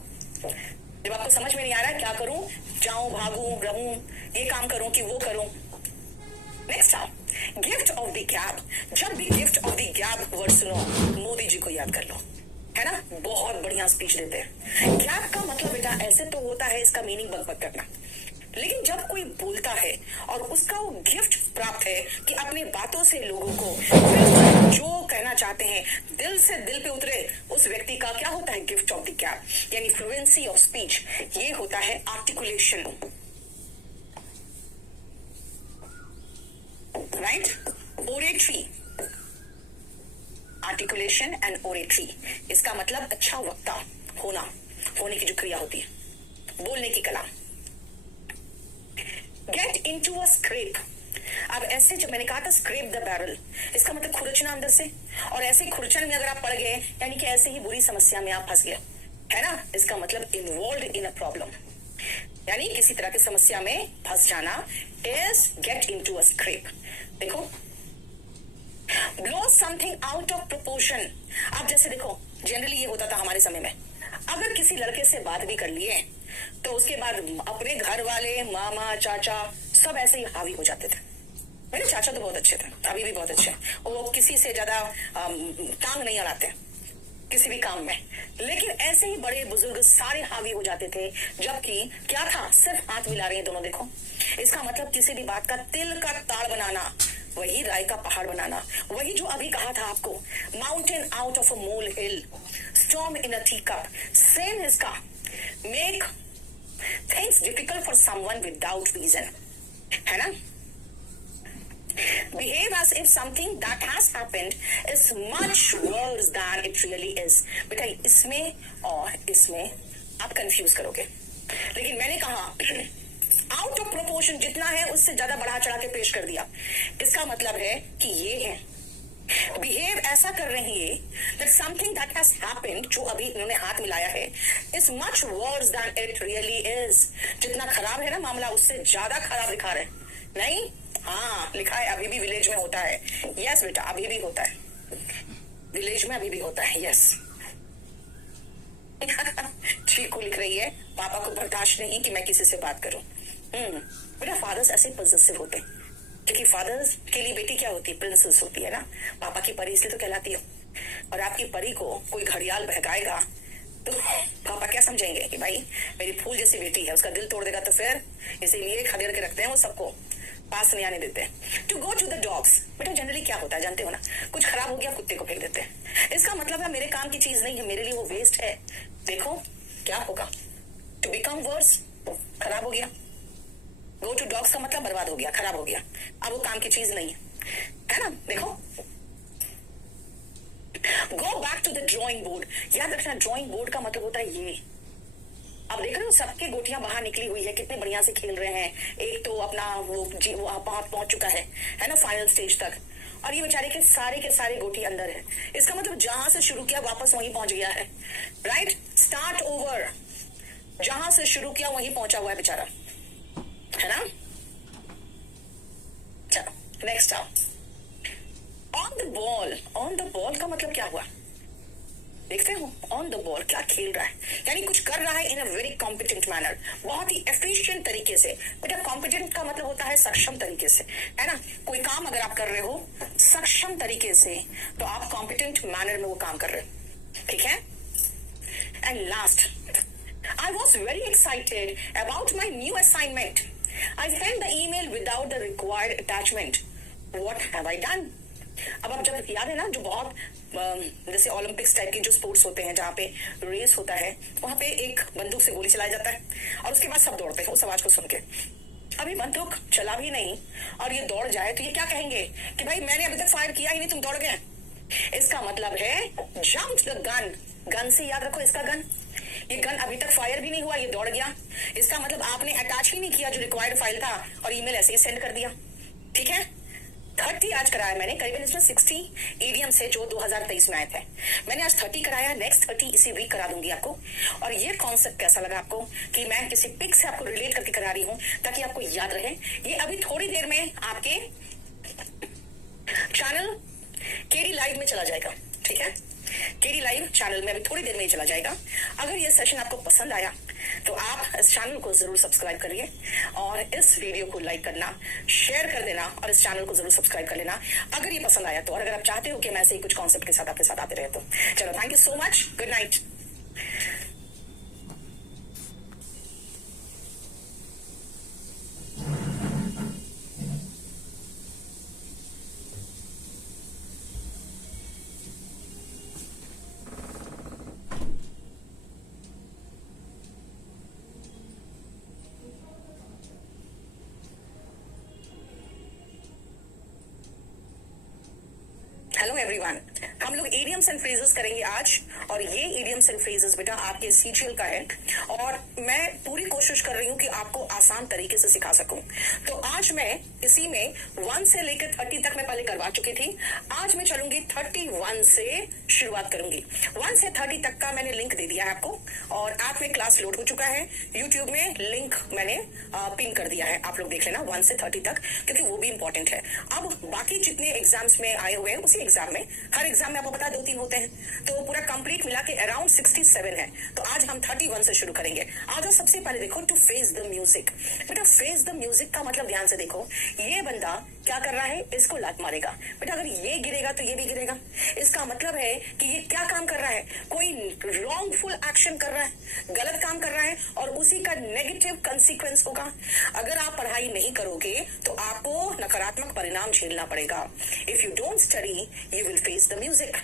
जब आपको समझ में नहीं आ रहा है क्या करूं, जाऊं, भागूं, रहूं, ये काम करूं कि वो करूं। नेक्स्ट आओ, गिफ्ट ऑफ द गैप। जब भी gift of the gap word सुनो, मोदी जी को याद कर लो, है ना, बहुत बढ़िया स्पीच देते हैं। गैप का मतलब बेटा ऐसे तो होता है, इसका मीनिंग बक बक करना, लेकिन जब कोई बोलता है और उसका वो गिफ्ट प्राप्त है कि अपनी बातों से लोगों को जो कहना चाहते हैं दिल से दिल पे उतरे, उस व्यक्ति का क्या होता है, गिफ्ट ऑफ द गैप, यानी फ्लुएंसी ऑफ स्पीच। ये होता है articulation, right, oratory, articulation and oratory. इसका मतलब अच्छा वक्ता होना, होने की जो क्रिया होती है, बोलने की कला। Get in to a scrape. अब ऐसे जब मैंने कहा था स्क्रेप द बैरल, इसका मतलब खुरचना अंदर से, और ऐसे खुरचन में अगर आप पड़ गए यानी कि ऐसे ही बुरी समस्या में आप फंस गए, है ना। इसका मतलब इन्वॉल्व इन अ प्रॉब्लम, यानी किसी तरह की समस्या में फंस जाना is get in to a scrape. देखो blow something out of proportion. अब जैसे देखो जनरली ये होता था हमारे समय में, अगर किसी लड़के से बात भी कर लिए तो उसके बाद अपने घर वाले, मामा, चाचा सब ऐसे ही हावी हो जाते थे। मेरे चाचा तो बहुत अच्छे थे, अभी भी बहुत अच्छे, वो किसी से ज्यादा टांग नहीं अड़ाते, किसी भी काम में, लेकिन ऐसे ही बड़े बुजुर्ग सारे हावी हो जाते थे, जबकि क्या था, सिर्फ हाथ मिला रहे हैं दोनों, देखो। इसका मतलब किसी भी बात का तिल का ताड़ बनाना, वही राय का पहाड़ बनाना, वही जो अभी कहा था आपको, mountain out of a mole hill, storm in a tea cup, same इसका, make things difficult for someone without reason, है ना। Behave as if something that has happened is much worse than it really is. बेटा इसमें और इसमें आप confuse करोगे, लेकिन मैंने कहा आउट ऑफ प्रोपोर्शन जितना है उससे ज्यादा बढ़ा चढ़ा के पेश कर दिया। इसका मतलब है कि ये है, बिहेव ऐसा कर रही है that something that has happened, जो अभी इन्होंने हाथ मिलाया है, is much worse than it really is. जितना खराब है ना मामला, उससे ज्यादा खराब दिखा रहे, नहीं। हाँ लिखा है अभी भी विलेज में होता है, यस बेटा अभी भी होता है, विलेज में अभी भी होता है, यस। चीकू लिख रही है पापा को बर्दाश्त नहीं कि मैं किसी से बात करूं। बेटा फादर्स ऐसे पॉजिटिव होते हैं, क्योंकि फादर्स के लिए बेटी क्या होती है, प्रिंसेस होती है ना, पापा की परी इसलिए तो कहलाती हो। और आपकी परी को कोई घड़ियाल बहकाएगा तो पापा क्या समझेंगे कि भाई मेरी फूल जैसी बेटी है, उसका दिल तोड़ देगा तो फिर, इसीलिए खदेड़ के रखते हैं वो सबको, पास नहीं आने देते। To go to the dogs, बेटा जनरली क्या होता है जानते हो ना, कुछ खराब हो गया कुत्ते को फेंक देते हैं, इसका मतलब है मेरे काम की चीज नहीं है, मेरे लिए वो वेस्ट है। देखो क्या होगा, टू बिकम वर्स, खराब हो गया, गो टू डॉग्स का मतलब बर्बाद हो गया, खराब हो गया, अब वो काम की चीज नहीं है ना। देखो go back to the drawing board, याद रखना ड्रॉइंग बोर्ड का मतलब होता है ये। अब देख रहे हो सबकी गोटियां बाहर निकली हुई है, कितने बढ़िया से खेल रहे हैं, एक तो अपना वो पहुंच चुका है ना फाइनल स्टेज तक, और ये बेचारे के सारे गोटी अंदर है। इसका मतलब जहां से शुरू किया वापस वहीं पहुंच गया है, राइट, स्टार्ट ओवर, जहां से शुरू किया वहीं पहुंचा हुआ है बेचारा, है ना। चलो नेक्स्ट आओ, on the ball. On the ball का मतलब क्या हुआ, देखते हो ऑन द बॉल क्या खेल रहा है, यानी कुछ कर रहा है इन अ वेरी कॉम्पिटेंट मैनर, बहुत ही एफिशिएंट तरीके से। बेटा कॉम्पिटेंट का मतलब होता है सक्षम तरीके से, है ना। कोई काम अगर आप कर रहे हो सक्षम तरीके से तो आप कॉम्पिटेंट मैनर में वो काम कर रहे हो, ठीक है। And last, I was very excited about my new assignment. I sent the email without the required attachment. What have I done? अब आप जब याद है ना, जो बहुत जैसे ओलंपिक्स टाइप के जो स्पोर्ट्स होते हैं जहाँ पे रेस होता है, वहां पे एक बंदूक से गोली चलाया जाता है और उसके बाद सब दौड़ते हैं उस आवाज को सुन के। अभी बंदूक चला भी नहीं और ये दौड़ जाए तो ये क्या कहेंगे कि भाई मैंने अभी तक फायर किया ही नहीं, तुम दौड़ गए। इसका मतलब है जंप द गन, गन से याद रखो इसका गन, ये गन अभी तक फायर भी नहीं हुआ, ये दौड़ गया। इसका मतलब आपने अटैच ही नहीं किया जो रिक्वायर्ड फाइल था और ईमेल ऐसे ही सेंड कर दिया, ठीक है। 30 आज कराया मैंने, करीबन इसमें 60 ईडीएम से जो 2023 में आए थे, मैंने आज 30 कराया, नेक्स्ट 30 इसी वीक करा दूंगी आपको। और ये कॉन्सेप्ट कैसा लगा आपको कि मैं किसी पिक से आपको रिलेट करके करा रही हूँ ताकि आपको याद रहे। ये अभी थोड़ी देर में आपके चैनल केडी लाइव में चला जाएगा, ठीक है। केडी लाइव चैनल में अभी थोड़ी देर में ही चला जाएगा। अगर ये सेशन आपको पसंद आया तो आप इस चैनल को जरूर सब्सक्राइब करिए और इस वीडियो को लाइक करना, शेयर कर देना और इस चैनल को जरूर सब्सक्राइब कर लेना अगर ये पसंद आया तो, और अगर आप चाहते हो कि मैं ऐसे ही कुछ कॉन्सेप्ट के साथ आपके साथ आते रहे तो। चलो thank you so much, good night. Hello everyone, हम लोग इडियम्स एंड फ्रेजेस करेंगे आज, और ये इडियम्स एंड फ्रेजेस बेटा आपके सीजीएल का है और मैं पूरी कोशिश कर रही हूँ कि आपको आसान तरीके से सिखा सकूं। तो आज मैं इसी में 1 से लेकर 30 तक मैं पहले करवा चुकी थी, आज मैं चलूंगी 31 से शुरुआत करूंगी। 1 से 30 तक का मैंने लिंक दे दिया है आपको और ऐप में क्लास लोड हो चुका है, यूट्यूब में लिंक मैंने पिन कर दिया है, आप लोग देख लेना 1 से 30 तक, क्योंकि वो भी इंपॉर्टेंट है। अब बाकी जितने एग्जाम्स में आए हुए हैं उसी एग्जाम में हर एग्जाम में आपको पता है 2-3 होते हैं, तो पूरा कंप्लीट मिला के अराउंड 67 है। तो आज हम 31 से शुरू करेंगे। आज सबसे पहले देखो टू फेस द म्यूजिक। बेटा फेस द म्यूजिक का मतलब ध्यान से देखो, ये बंदा क्या कर रहा है, इसको लात मारेगा। बेटा अगर ये गिरेगा तो ये भी गिरेगा। इसका मतलब है कि ये क्या काम कर रहा है, कोई रॉन्गफुल एक्शन कर रहा है, गलत काम कर रहा है और उसी का नेगेटिव कंसीक्वेंस होगा। अगर आप पढ़ाई नहीं करोगे तो आपको नकारात्मक परिणाम झेलना पड़ेगा। If you don't study you will face the music.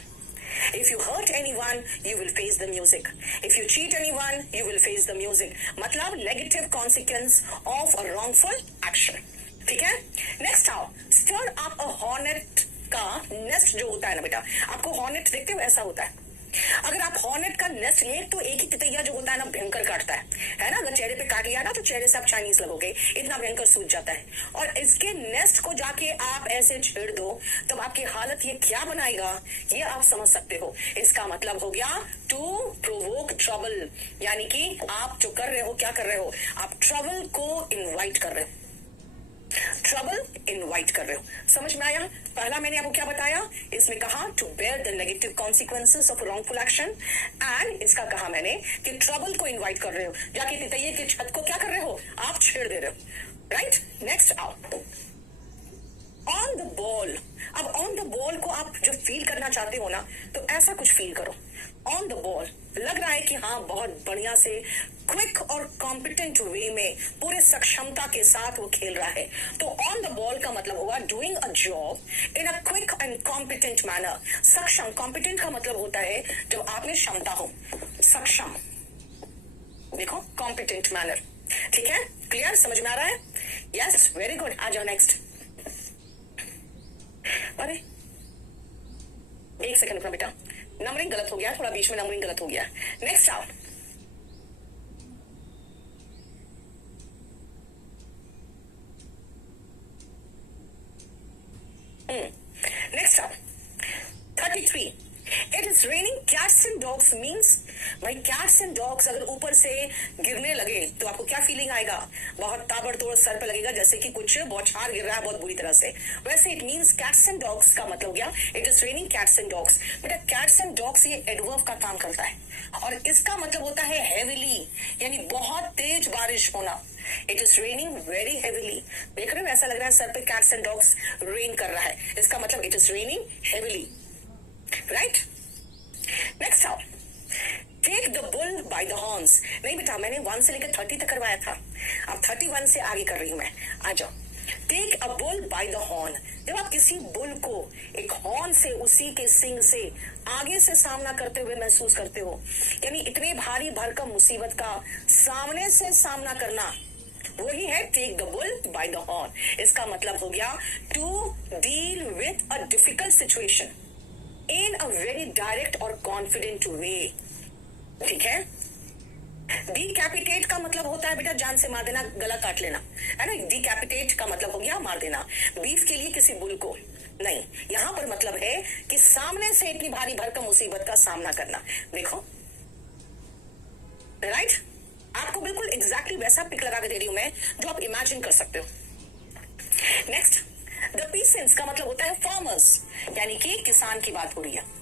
If you hurt anyone, you will face the music. If you cheat anyone, you will face the music. मतलब negative consequence of a wrongful action. ठीक है? Next आओ, stir up a hornet का nest जो होता है ना बेटा, आपको hornet देखते हो ऐसा होता है। अगर आप हॉर्नेट का नेस्ट ले तो एक ही तितैया जो होता है ना भयंकर काटता है ना। अगर चेहरे पे काट लिया ना तो चेहरे से आप चाइनीज लगोगे, इतना भयंकर सूज जाता है। और इसके नेस्ट को जाके आप ऐसे छेड़ दो तब आपकी हालत ये क्या बनाएगा, ये आप समझ सकते हो। इसका मतलब हो गया टू प्रोवोक ट्रबल, यानी कि आप जो कर रहे हो, क्या कर रहे हो, आप ट्रबल को इनवाइट कर रहे हो, ट्रबल इनवाइट कर रहे हो। समझ में आया? पहला मैंने आपको क्या बताया, इसमें कहा to bear the negative consequences of wrongful action, and इसका कहा मैंने कि ट्रबल को इनवाइट कर रहे हो, जाके तितैये की छत को क्या कर रहे हो, आप छेड़ दे रहे हो। राइट? नेक्स्ट आओ, ऑन द बॉल। अब ऑन द बॉल को आप जब फील करना चाहते हो ना तो ऐसा कुछ फील करो, ऑन द बॉल। लग रहा है कि हाँ बहुत बढ़िया से क्विक और कॉम्पिटेंट वे में पूरे सक्षमता के साथ वो खेल रहा है। तो ऑन द बॉल का मतलब होगा doing a job in a quick and competent manner. सक्षम, कॉम्पिटेंट का मतलब होता है जब आप में क्षमता हो, सक्षम। देखो कॉम्पिटेंट मैनर, ठीक है? क्लियर? समझ में आ रहा है? Yes, very good. आ जाओ नेक्स्ट। अरे एक सेकंड रुकना बेटा, नंबरिंग गलत हो गया, थोड़ा बीच में नंबरिंग गलत हो गया। नेक्स्ट आओ, नेक्स्ट आओ 33। It is raining cats and dogs means, भाई कैट्स एंड डॉग्स अगर ऊपर से गिरने लगे तो आपको क्या फीलिंग आएगा, बहुत ताबड़तोड़ सर पे लगेगा जैसे कि कुछ बौछार गिर रहा है बहुत बुरी तरह से। वैसे it means cats and dogs का मतलब हो गया it is raining cats and dogs. बेटा कैट्स एंड डॉग्स ये एडवर्ब का काम करता है और इसका मतलब होता है हेविली, यानी बहुत तेज बारिश होना। It is raining very heavily. देख रहे हो ऐसा लग रहा है सर पे कैट्स एंड डॉग्स रेन कर रहा है, इसका मतलब it is raining heavily. Right? Next आओ, take the bull by the horns. नहीं बेटा मैंने 1 से लेकर 30 तक करवाया था, अब 31 से आगे कर रही हूं मैं। आ जाओ, take a bull by the horn. जब आप किसी बुल को एक हॉर्न से, उसी के सिंग से आगे से सामना करते हुए महसूस करते हो, यानी इतने भारी भरकम मुसीबत का सामने से सामना करना, वही है take the bull by the horn. इसका मतलब हो गया to deal with a difficult situation in a very direct और कॉन्फिडेंट वे। ठीक है? डिकैपिटेट का मतलब होता है बेटा जान से मार देना, गला काट लेना, है ना। डिकैपिटेट का मतलब हो गया मार देना। बीफ के लिए किसी बुल को नहीं, यहां पर मतलब है कि सामने से इतनी भारी भरकम मुसीबत का सामना करना। देखो राइट, आपको बिल्कुल एग्जैक्टली वैसा पिक लगा के दे रही हूं मैं जो आप इमेजिन कर सकते हो। नेक्स्ट, द पीसेंट्स का मतलब होता है फार्मर्स, यानी कि किसान की बात हो रही है।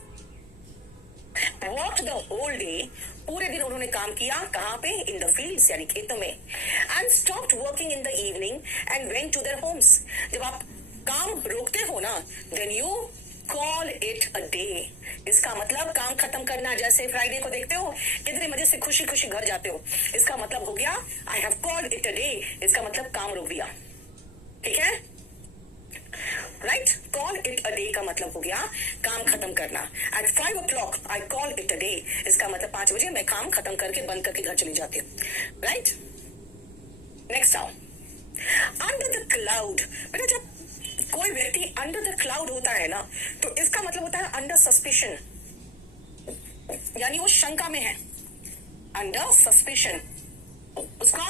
वर्क द होल डे, पूरे दिन उन्होंने काम किया, कहां पे, इन द फील्ड्स यानी खेतों में। And stopped working in the evening and went to their homes. जब आप काम रोकते हो ना then you call it a day. इसका मतलब काम खत्म करना। जैसे फ्राइडे को देखते हो कितने मजे से खुशी खुशी घर जाते हो, इसका मतलब हो गया I have called it a day. इसका मतलब काम रोक दिया। ठीक है? Right? Call it a day का मतलब हो गया काम खत्म करना। At 5 o'clock I call it a day. इसका मतलब 5 बजे मैं काम खत्म करके बंद करके घर चली जाती हूँ। राइट? नेक्स्ट आओ, अंडर द क्लाउड। बेटा जब कोई व्यक्ति अंडर द क्लाउड होता है ना तो इसका मतलब होता है अंडर सस्पिशन, यानी वो शंका में है। अंडर सस्पिशन, उसका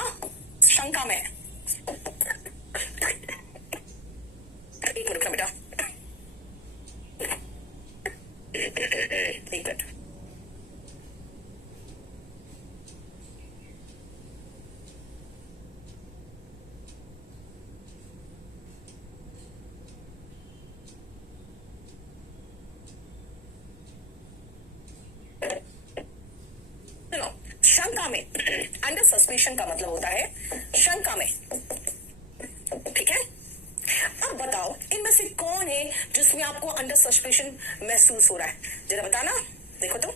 शंका में है। एक मिनट बेटा, एक मिनट। शंका में अंडर सस्पेशन का मतलब होता है शंका में, ठीक है। अब बताओ इनमें से कौन है जिसमें आपको अंडर सस्पेशन महसूस हो रहा है, जरा बताना। देखो तो,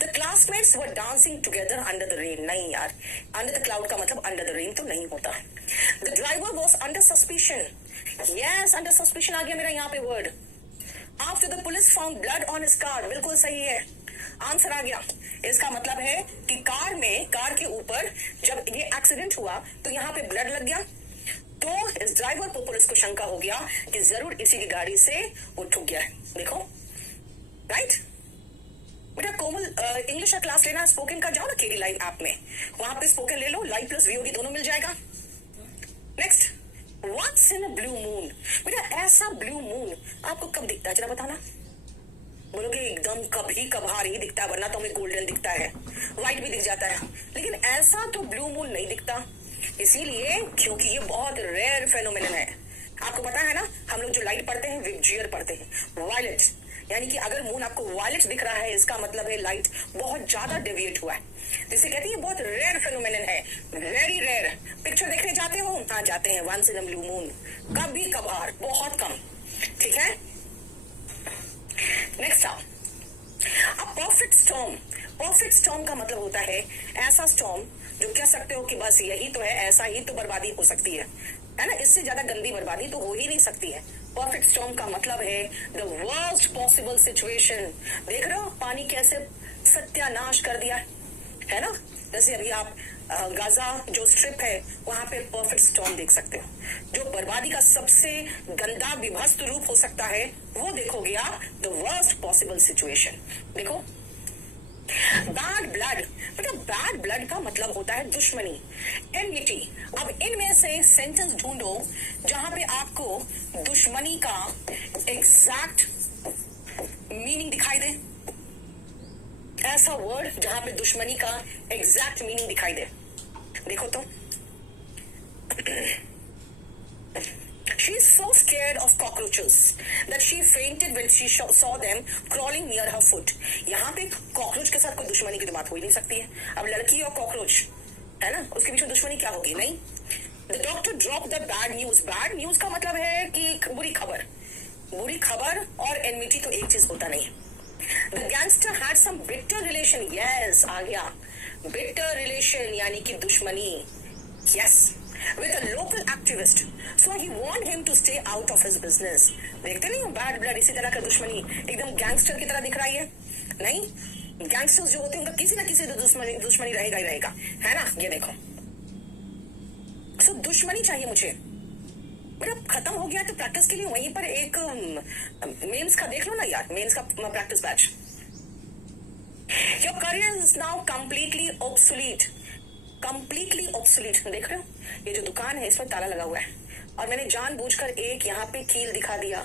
the classmates were dancing together under the rain. नहीं यार, अंडर द क्लाउड का मतलब अंडर द रेन तो नहीं होता। The driver was under suspension. Yes, under suspension आ गया मेरा यहाँ पे word. After the police found blood on his car, बिल्कुल सही है, आंसर आ गया। इसका मतलब है कि कार के ऊपर जब ये एक्सीडेंट हुआ तो यहाँ पे ब्लड लग गया, तो इस ड्राइवर को, पुलिस को शंका हो गया कि जरूर इसी की गाड़ी से वो ठुक गया है। देखो, राइट। बेटा कोमल, इंग्लिश का क्लास लेना, स्पोकन का जाओ ना केडी लाइव ऐप में, वहां पे स्पोकन ले लो, लाइव प्लस वीओडी दोनों मिल जाएगा। Next, once in a blue moon. बेटा ऐसा ब्लू मून आपको कब दिखता है, जरा बताना। बोलोगे एकदम कभी कभार ही दिखता है, वरना तो हमें गोल्डन दिखता है, व्हाइट भी दिख जाता है, लेकिन ऐसा तो ब्लू मून नहीं दिखता। इसीलिए क्योंकि ये बहुत रेयर फेनोमेनन है। आपको पता है ना, हम लोग जो लाइट पढ़ते हैं विबजियर पढ़ते हैं, वायलेट, यानी कि अगर मून आपको वायलेट दिख रहा है इसका मतलब है लाइट बहुत ज्यादा डेविएट हुआ है, जिसे कहते हैं बहुत रेयर फेनोमेनन है, वेरी रेयर। पिक्चर देखने जाते हो? हाँ जाते हैं, once in a blue moon, कभी कभार, बहुत कम, ठीक है। नेक्स्ट आओ, अब परफेक्ट स्टॉर्म। परफेक्ट स्टॉर्म का मतलब होता है ऐसा स्टॉर्म जो कह सकते हो कि बस यही तो है, ऐसा ही तो बर्बादी हो सकती है ना, इससे ज्यादा गंदी बर्बादी तो हो ही नहीं सकती है। परफेक्ट स्टॉर्म का मतलब है द वर्स्ट पॉसिबल सिचुएशन। देख रहे हो पानी कैसे सत्यानाश कर दिया है ना। जैसे अभी आप गाजा जो स्ट्रिप है वहां पे परफेक्ट स्टॉर्म देख सकते हो, जो बर्बादी का सबसे गंदा विभत्स रूप हो सकता है वो देखोगे आप, द वर्स्ट पॉसिबल सिचुएशन। देखो, बैड ब्लड। बेटा बैड ब्लड का मतलब होता है दुश्मनी, एनमिटी। अब इनमें से सेंटेंस ढूंढो जहां पे आपको दुश्मनी का एग्जैक्ट मीनिंग दिखाई दे, ऐसा वर्ड जहां पे दुश्मनी का एग्जैक्ट मीनिंग दिखाई दे। देखो तो, she is so scared of cockroaches that she fainted when she saw them crawling near her foot. यहाँ पे कॉकरोच के साथ कोई दुश्मनी की तो बात हो ही नहीं सकती है। अब लड़की और कॉकरोच है ना, उसके बीच में दुश्मनी क्या होगी? नहीं। The doctor dropped the bad news. Bad news का मतलब है कि बुरी खबर, बुरी खबर और एनमिटी तो एक चीज होता नहीं है। The gangster had some bitter relation. Yes, आ गया, bitter relation यानी कि दुश्मनी। Yes, with a local activist. So he warned him to stay out of his business. देखते नहीं हो बैड ब्लड इसी तरह का दुश्मनी एकदम गैंगस्टर की तरह दिख रही है? नहीं, गैंगस्टर्स जो होते हैं उनका किसी ना किसी तो दुश्मनी रहेगा ही रहेगा, है ना। ये देखो, so दुश्मनी चाहिए मुझे। मेरा खत्म हो गया तो प्रैक्टिस के लिए वहीं पर एक मेंस का देख लो ना यार, मेंस का practice batch. Your career is now completely obsolete. Completely obsolete, देख रहे हो ये जो दुकान है इस पर ताला लगा हुआ है और मैंने जानबूझकर एक यहाँ पे कील दिखा दिया।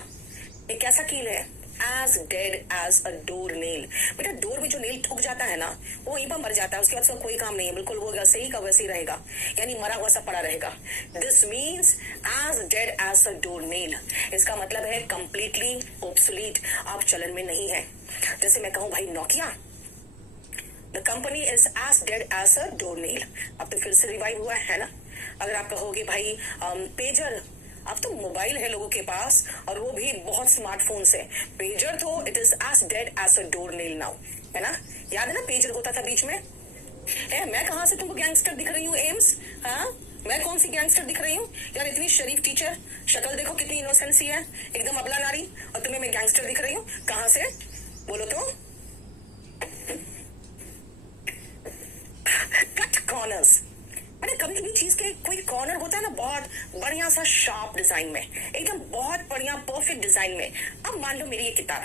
ये कैसा कील है? as dead as a door nail। बेटा डोर में जो नेल ठुक जाता है ना वो वहीं पर मर जाता है, उसके बाद उसका कोई काम नहीं है, बिल्कुल वो वैसे ही का वैसे ही रहेगा, यानी मरा हुआ सा पड़ा रहेगा। This means as dead as a door nail। इसका मतलब है कंप्लीटली ऑब्सोलीट, आप चलन में नहीं है। जैसे मैं कहूँ भाई Nokia, the company is as dead as a door nail, अब तो फिर से रिवाइव हुआ है ना। अगर आप कहोगे भाई पेजर, अब तो मोबाइल है लोगों के पास और वो भी बहुत स्मार्टफोन से, पेजर तो it is as dead as a door nail now, है ना। याद है ना पेजर होता था बीच में। मैं कहाँ से तुमको गैंगस्टर दिख रही हूँ एम्स? हाँ, मैं कौन सी गैंगस्टर दिख रही हूँ यार? इतनी शरीफ टीचर, शक्ल देखो कितनी इनोसेंसी है, एकदम अबला नारी, और तुम्हें मैं गैंगस्टर दिख रही हूँ? कहाँ से बोलो तो। कट कॉर्नर्स, मैंने कभी कभी चीज के कोई कॉर्नर होता है ना बहुत बढ़िया सा शार्प डिजाइन में, एकदम बहुत बढ़िया परफेक्ट डिजाइन में। अब मान लो मेरी ये किताब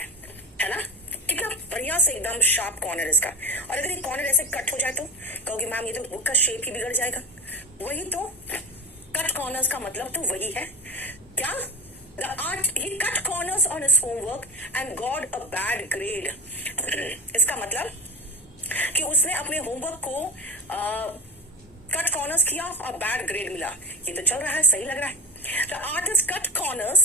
है ना, कितना बढ़िया से एकदम शार्प कॉर्नर इसका, और अगर ये कॉर्नर ऐसे कट हो जाए तो कहोगे मैम ये तो बुक का शेप ही बिगड़ जाएगा। वही तो कट कॉर्नर्स का मतलब तो वही है क्या? The art he cut corners on his homework and got a bad grade. इसका मतलब कि उसने अपने होमवर्क को कट कॉर्नर्स किया और बैड ग्रेड मिला। ये तो चल रहा है, सही लग रहा है। The artist cut corners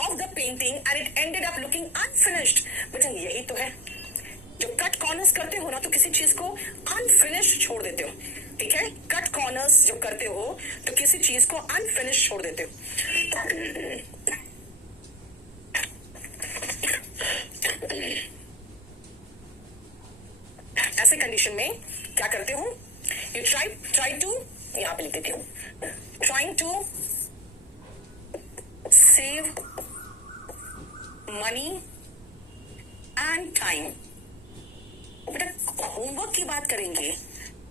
of the painting and it ended up looking unfinished. बेटा यही तो है, जब कट कॉर्नर्स करते हो ना तो किसी चीज को अनफिनिश छोड़ देते हो, ठीक है। कट कॉर्नर्स जब करते हो तो किसी चीज को अनफिनिश छोड़ देते हो। ऐसे कंडीशन में क्या करते हो, यू ट्राई टू, यहां पे लिख देती हूं, trying to save money and time. बेटा होमवर्क की बात करेंगे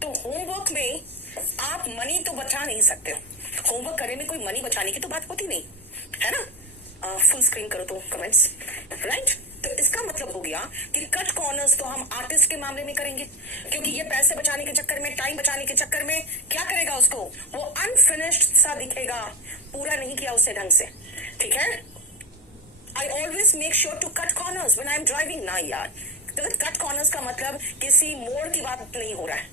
तो होमवर्क में आप मनी तो बचा नहीं सकते हो, होमवर्क करने में कोई मनी बचाने की तो बात होती नहीं है ना। फुल स्क्रीन करो तो कमेंट्स, राइट। तो इसका मतलब हो गया कि कट कॉर्नर्स तो हम आर्टिस्ट के मामले में करेंगे, क्योंकि ये पैसे बचाने के चक्कर में, टाइम बचाने के चक्कर में क्या करेगा, उसको वो अनफिनिश्ड सा दिखेगा, पूरा नहीं किया उसने ढंग से, ठीक है। I always make sure to cut corners when I am driving ना यार। कट कॉर्नर्स का मतलब किसी मोड़ की बात नहीं हो रहा है,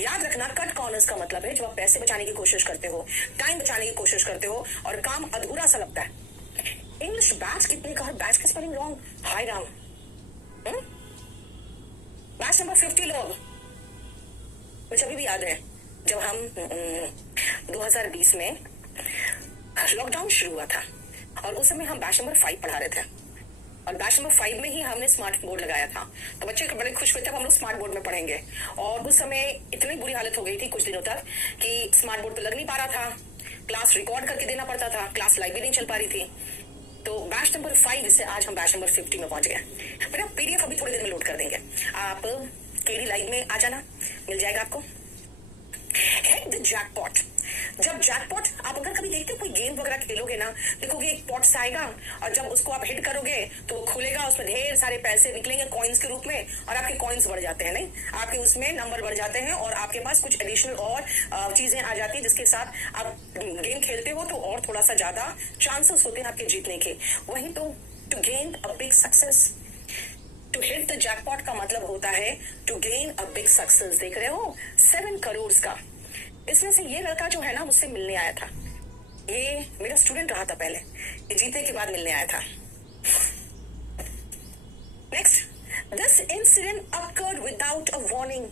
याद रखना। कट कॉर्नर्स का मतलब है जब आप पैसे बचाने की कोशिश करते हो, टाइम बचाने की कोशिश करते हो और काम अधूरा सा लगता है। इंग्लिश बैच कितने कहा, बैच का स्पेलिंग रॉन्ग, हाय राम। बैच नंबर 50 लोग, मुझे अभी भी याद है जब हम 2020 में लॉकडाउन शुरू हुआ था और उस समय हम बैच नंबर 5 पढ़ा रहे थे और बैच नंबर 5 में ही हमने स्मार्ट बोर्ड लगाया था, तो बच्चे बड़े खुश हुए थे हम लोग स्मार्ट बोर्ड में पढ़ेंगे। और उस समय इतनी बुरी हालत हो गई थी कुछ दिनों तक कि स्मार्ट बोर्ड पे लग नहीं पा रहा था, क्लास रिकॉर्ड करके देना पड़ता था, क्लास लाइव भी नहीं चल पा रही थी। तो बैच नंबर 5 से आज हम बैच नंबर 50 में पहुंच गए। मेरा पीडीएफ अभी थोड़ी देर में लोड कर देंगे, आप केडी लाइव में आ जाना, मिल जाएगा आपको। Hit the jackpot. जब जैकपॉट आप अगर कभी देखते हो कोई गेम वगैरह खेलोगे ना, देखोगे एक पॉट से आएगा और जब उसको आप हिट करोगे तो खुलेगा, उसमें ढेर सारे पैसे निकलेंगे कॉइन्स के रूप में और आपके कॉइन्स बढ़ जाते हैं, नहीं आपके उसमें नंबर बढ़ जाते हैं और आपके पास कुछ एडिशनल और चीजें आ जाती है जिसके साथ आप गेम खेलते हो तो और थोड़ा सा ज्यादा चांसेस होते हैं आपके जीतने के। वहीं तो to gain a big success, to hit the jackpot का मतलब होता है to gain a big success. देख रहे हो 7 करोड़ का, इसमें से ये लड़का जो है ना मुझसे मिलने आया था, ये मेरा स्टूडेंट रहा था पहले, ये जीतने के बाद मिलने आया था। Next, this incident occurred without a warning.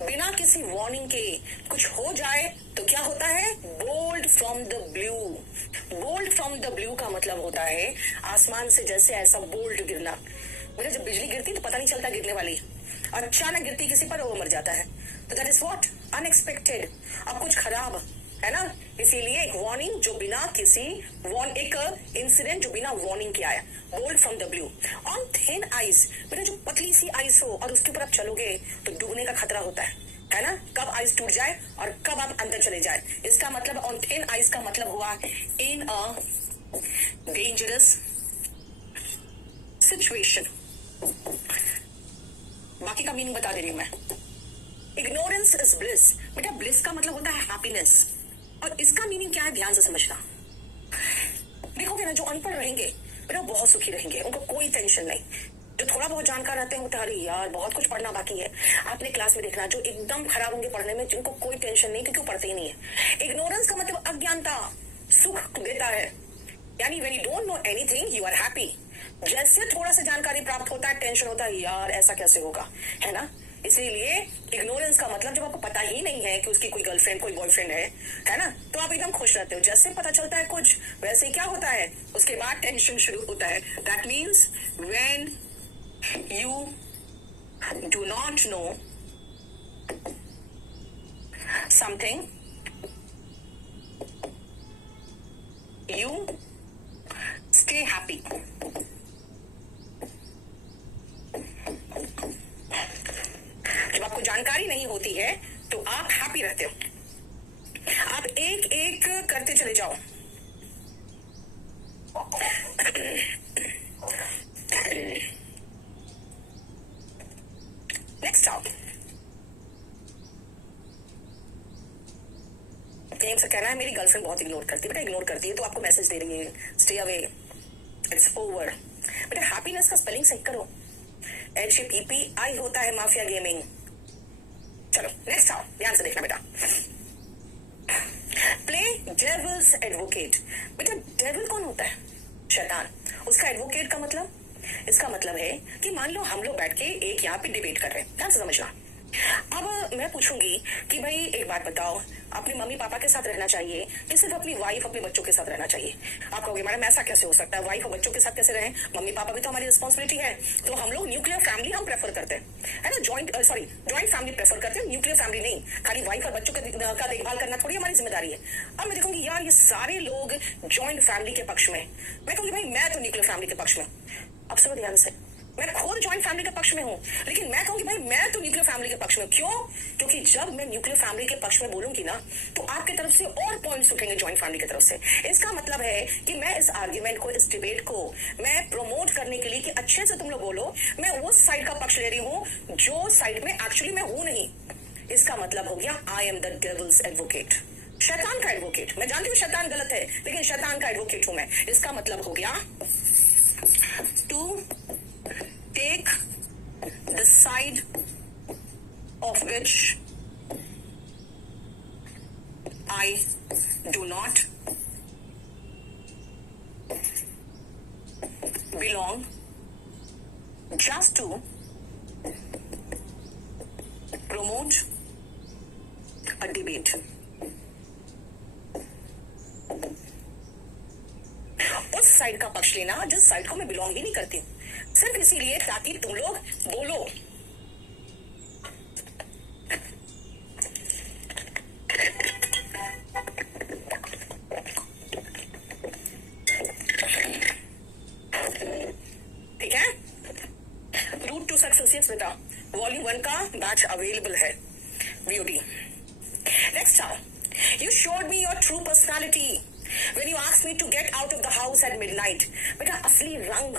बिना किसी वार्निंग के कुछ हो जाए तो क्या होता है, bold from the blue. Bold from the blue का मतलब होता है आसमान से जैसे ऐसा बोल्ड गिरना। मुझे जब बिजली गिरती तो पता नहीं चलता गिरने वाली, और अचानक गिरती किसी पर वो मर जाता है, तो दैट इज व्हाट, अनएक्सपेक्टेड। अब कुछ खराब है ना, इसीलिए एक वार्निंग जो बिना किसी एक इंसिडेंट जो बिना वार्निंग के आया, bold from the blue. On thin ice, मेरा जो पतली सी आइस हो और उसके ऊपर आप चलोगे तो डूबने का खतरा होता है ना, कब आइस टूट जाए और कब आप अंदर चले जाए। इसका मतलब ऑन थिन आइस का मतलब हुआ इन अ डेंजरस सिचुएशन। बाकी का मीनिंग बता दे रही हूं मैं। Ignorance is bliss. बेटा ब्लिस का मतलब होता है हैप्पीनेस, और इसका मीनिंग क्या है ध्यान से समझना। देखोगे ना जो अनपढ़ रहेंगे बेटा बहुत सुखी रहेंगे, उनको कोई टेंशन नहीं। जो थोड़ा बहुत जानकार रहते हैं अरे यार बहुत कुछ पढ़ना बाकी है। आपने क्लास में देखना जो एकदम खराब होंगे पढ़ने में, जिनको कोई टेंशन नहीं क्योंकि वो पढ़ते ही नहीं है। इग्नोरेंस का मतलब अज्ञानता, सुख देता है, यानी when you don't know anything you are happy. जैसे थोड़ा सा जानकारी प्राप्त होता है टेंशन होता है, यार ऐसा कैसे होगा, है ना। इसीलिए इग्नोरेंस का मतलब जब आपको पता ही नहीं है कि उसकी कोई गर्लफ्रेंड कोई बॉयफ्रेंड है ना, तो आप एकदम खुश रहते हो। जैसे पता चलता है कुछ, वैसे ही क्या होता है उसके बाद टेंशन शुरू होता है। That means when you do not know something you stay happy. जब आपको जानकारी नहीं होती है तो आप हैप्पी रहते हो, आप एक एक करते चले जाओ। नेक्स्ट आओ, प्रेम से कहना है मेरी गर्लफ्रेंड बहुत इग्नोर करती है। बेटा इग्नोर करती है तो आपको मैसेज दे रही है स्टे अवे, इट्स ओवर। बेटा हैप्पीनेस का स्पेलिंग सही करो, HAPPI होता है माफिया गेमिंग। चलो नेक्स्ट आओ, ध्यान से देखना बेटा। Play devil's advocate. बेटा डेविल कौन होता है, शैतान। उसका एडवोकेट का मतलब इसका मतलब है कि मान लो हम लोग बैठ के एक यहाँ पे डिबेट कर रहे हैं, ध्यान से समझना। अब मैं पूछूंगी कि भाई एक बात बताओ, अपने मम्मी पापा के साथ रहना चाहिए कि सिर्फ अपनी वाइफ अपने बच्चों के साथ रहना चाहिए? आप कहोगे मैडम ऐसा कैसे हो सकता है, वाइफ और बच्चों के साथ कैसे रहें, मम्मी पापा भी तो हमारी रिस्पॉन्सिबिलिटी है। तो हम लोग न्यूक्लियर फैमिली हम प्रेफर करते हैं, है ना, ज्वाइंट फैमिली प्रेफर करते हैं, न्यूक्लियर फैमिली नहीं। खाली वाइफ और बच्चों का देखभाल करना थोड़ी हमारी जिम्मेदारी है। अब मैं देखूंगी यार ये सारे लोग ज्वाइंट फैमिली के पक्ष में, मैं कहूंगी भाई मैं तो न्यूक्लियर फैमिली के पक्ष में। अब सुनो ध्यान से, मैं खुद ज्वाइंट फैमिली के पक्ष में हूं, लेकिन मैं कहूंगी भाई मैं तो न्यूक्लियर फैमिली के पक्ष में। क्यों? क्योंकि जब मैं न्यूक्लियर फैमिली के पक्ष में बोलूंगी ना, तो आपकी तरफ से और पॉइंट्स उठेंगे ज्वाइंट फैमिली की तरफ से। इसका मतलब है कि मैं इस आर्ग्यूमेंट को, इस डिबेट को मैं प्रमोट करने के लिए कि अच्छे से तुम लोग बोलो, मैं उस साइड का पक्ष ले रही हूं जो साइड में एक्चुअली मैं हूं नहीं। इसका मतलब हो गया I am the devil's advocate, शैतान का एडवोकेट। मैं जानती हूँ शैतान गलत है, लेकिन शैतान का एडवोकेट हूं मैं। इसका मतलब हो गया to take the side of which I do not belong, just to promote a debate. उस साइड का पक्ष लेना जिस साइड को मैं बिलोंग ही नहीं करती हूँ, सिर्फ इसीलिए ताकि तुम लोग बोलो। ठीक है, रूट टू सक्सेस बेटा, वॉल्यूम 1 का बैच अवेलेबल है, वीओडी। नेक्स्ट आओ, you showed me your true personality when you asked me to get out of the house at midnight। बेटा असली रंग,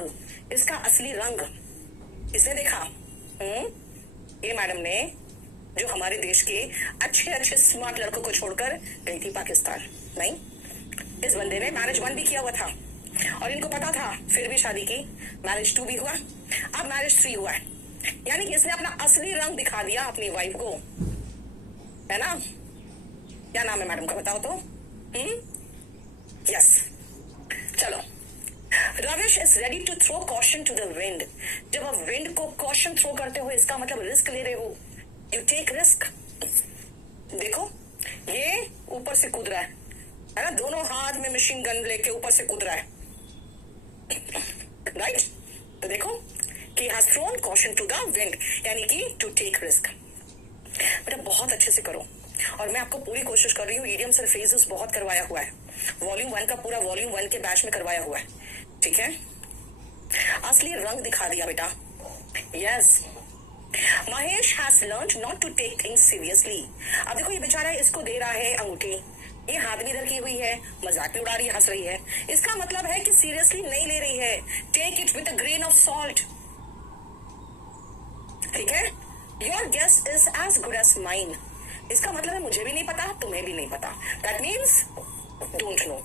इसका असली रंग इसने देखा। ये मैडम ने जो हमारे देश के अच्छे अच्छे स्मार्ट लड़कों को छोड़कर गई थी पाकिस्तान, नहीं, इस बंदे ने मैरिज 1 भी किया हुआ था और इनको पता था, फिर भी शादी की। मैरिज 2 भी हुआ, अब मैरिज 3 हुआ है, यानी कि इसने अपना असली रंग दिखा दिया अपनी वाइफ को, है ना। क्या नाम है मैडम का बताओ तो? यस, चलो। Ravish is ready to throw caution to the wind. जब आप विंड को कॉशन थ्रो करते हो, इसका मतलब रिस्क ले रहे हो, यू टेक रिस्क। देखो ये ऊपर से कूद रहा है ना, दोनों हाथ में मशीन गन लेके ऊपर से कूद रहा है, राइट। तो देखो कि has thrown caution to the wind, यानी कि टू टेक रिस्क। बेटा बहुत अच्छे से करो, और मैं आपको पूरी कोशिश कर रही हूँ। इडियम्स और फ्रेजेस बहुत करवाया हुआ है, वॉल्यूम 1 का पूरा वॉल्यूम 1 के बैच में करवाया हुआ है, ठीक है। असली रंग दिखा दिया बेटा, yes. Mahesh has learned not to take things seriously. अब देखो ये बेचारा इसको दे रहा है अंगूठी, ये हाथ भी इधर की हुई है, मजाक भी उड़ा रही है, हंस रही है। इसका मतलब है कि सीरियसली नहीं ले रही है। Take it with a grain of salt, ठीक है। Your guess is as good as mine. इसका मतलब है मुझे भी नहीं पता, तुम्हें भी नहीं पता। That means don't know.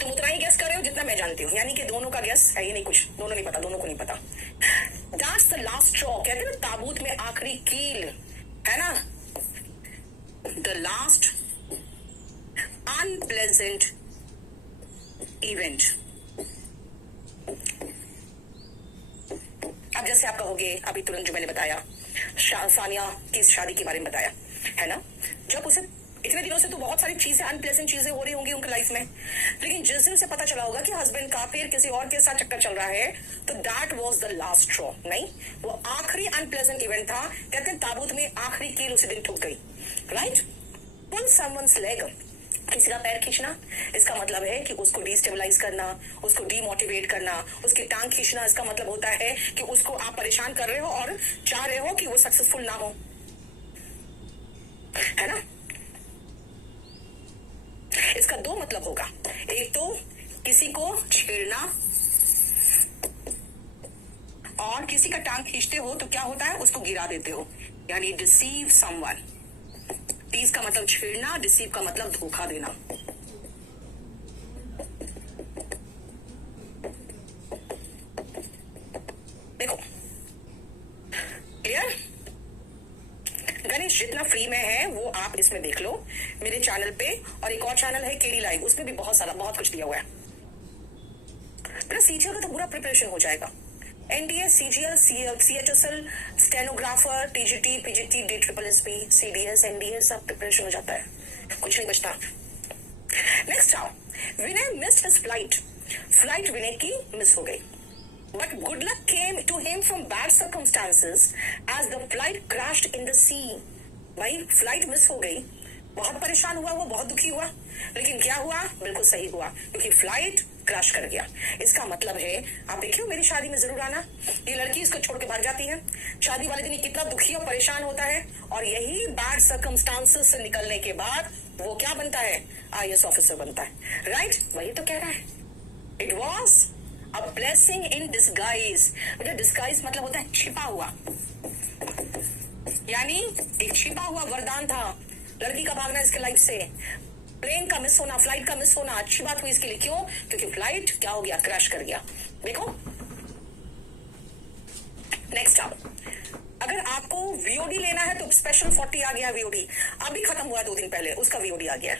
तुम उतना ही गेस कर रहे हो जितना मैं जानती हूँ, यानी कि दोनों का गेस है ही नहीं कुछ, दोनों नहीं पता, दोनों को नहीं पता। दैट्स द लास्ट स्ट्रॉ, कहते हैं ना ताबूत में आखिरी कील, है ना। The last unpleasant event. अब जैसे आप कहोगे अभी तुरंत जो मैंने बताया, सानिया की शादी के बारे में बताया, है ना, जब उसे इतने दिनों से तो बहुत सारी चीजें, अनप्लेजेंट चीजें हो रही होंगी उनकी लाइफ में, लेकिन जिस दिन उसे पता चला होगा कि हस्बैंड का फिर किसी और के साथ चक्कर चल रहा है, तो that was the last straw. नहीं, वो आखिरी अनप्लेजेंट इवेंट था। कहते हैं ताबूत में आखिरी कील उसी दिन ठुक गई, राइट। पुल समवन्स लेग, किसी का पैर खींचना, इसका मतलब है कि उसको डिस्टेबलाइज करना, उसको डीमोटिवेट करना, उसकी टांग खींचना। इसका मतलब होता है कि उसको आप परेशान कर रहे हो और चाह रहे हो कि वो सक्सेसफुल ना हो, है ना। इसका 2 मतलब होगा, एक तो किसी को छेड़ना, और किसी का टांग खींचते हो तो क्या होता है, उसको गिरा देते हो, यानी डिसीव समवन। टीज का मतलब छेड़ना, डिसीव का मतलब धोखा देना। देखो क्लियर। गणेश जितना फ्री में है वो आप इसमें देख लो मेरे चैनल पे, और एक और चैनल है केडी लाइव, उसमें भी बहुत कुछ दिया हुआ है। बेटा सीजीएल का तो पूरा प्रिपरेशन हो जाएगा, NDA, CGL, CHSL, stenographer, TGT, PGT, D triple SP, CDS, NDA, सब प्रिपरेशन हो जाता है, कुछ नहीं बचता। नेक्स्ट आओ, Vinay missed his flight Vinay की मिस हो गई, but good luck came to him from bad circumstances as the flight crashed in the sea. भाई फ्लाइट मिस हो गई, बहुत परेशान हुआ, वो बहुत दुखी हुआ, लेकिन क्या हुआ, बिल्कुल सही हुआ, क्योंकि फ्लाइट क्रैश कर गया। इसका मतलब है, आप देखियो मेरी शादी में जरूर आना, ये लड़की इसको छोड़ के भाग जाती है, शादी वाले दिन ये कितना दुखी और परेशान होता है, और यही बैड सर्कमस्टांसेस से निकलने के बाद वो क्या बनता है, आईएएस ऑफिसर बनता है, राइट? वही तो कह रहा है, it was a blessing in disguise. बेटा डिस्गाइज मतलब होता है छिपा हुआ, यानी एक छिपा हुआ वरदान था लड़की का भागना इसके लाइफ से, प्लेन का मिस होना, फ्लाइट का मिस होना अच्छी बात हुई इसके लिए। क्यों? क्योंकि फ्लाइट क्या हो गया, क्रैश कर गया। देखो नेक्स्ट आओ, अगर आपको वीओडी लेना है तो स्पेशल 40 आ गया वीओडी, अभी खत्म हुआ 2 दिन पहले, उसका वीओडी आ गया।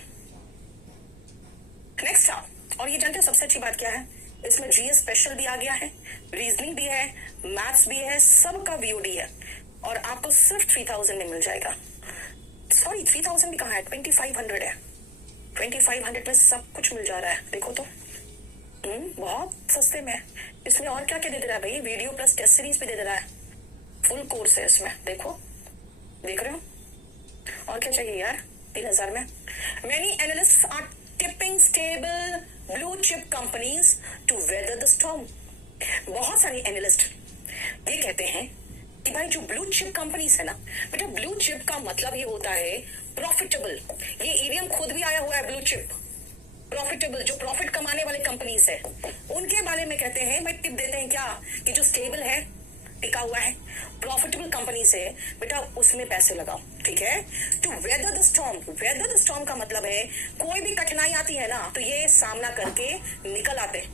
नेक्स्ट आओ, और ये जानते हो सबसे अच्छी बात क्या है, इसमें जीएस स्पेशल भी आ गया है, रीजनिंग भी है, मैथ्स भी है, सबका वीओडी है, और आपको सिर्फ 3000 में मिल जाएगा। सॉरी 3000 भी कहाँ है, 2500 है, 2500 में सब कुछ मिल जा रहा है। देखो तो बहुत सस्ते में। इसमें और क्या क्या दे रहा है भाई, वीडियो प्लस टेस्ट सीरीज भी दे रहा है, फुल कोर्स है इसमें, देखो देख रहे हो, और क्या चाहिए यार 3000 में। Many analysts are tipping stable blue chip companies to weather the storm. बहुत सारे एनालिस्ट ये कहते हैं कि भाई जो ब्लू चिप कंपनीज है ना, बेटा ब्लू चिप का मतलब ये होता है प्रॉफिटेबल, ये ईडीएम खुद भी आया हुआ है, ब्लू चिप प्रॉफिटेबल, जो प्रॉफिट कमाने वाले कंपनीज है उनके बारे में कहते हैं, भाई टिप देते हैं क्या, कि जो स्टेबल है, टिका हुआ है, प्रॉफिटेबल कंपनी से बेटा उसमें पैसे लगाओ, ठीक है। To weather the storm, weather the storm का मतलब है कोई भी कठिनाई आती है ना तो ये सामना करके निकल आते,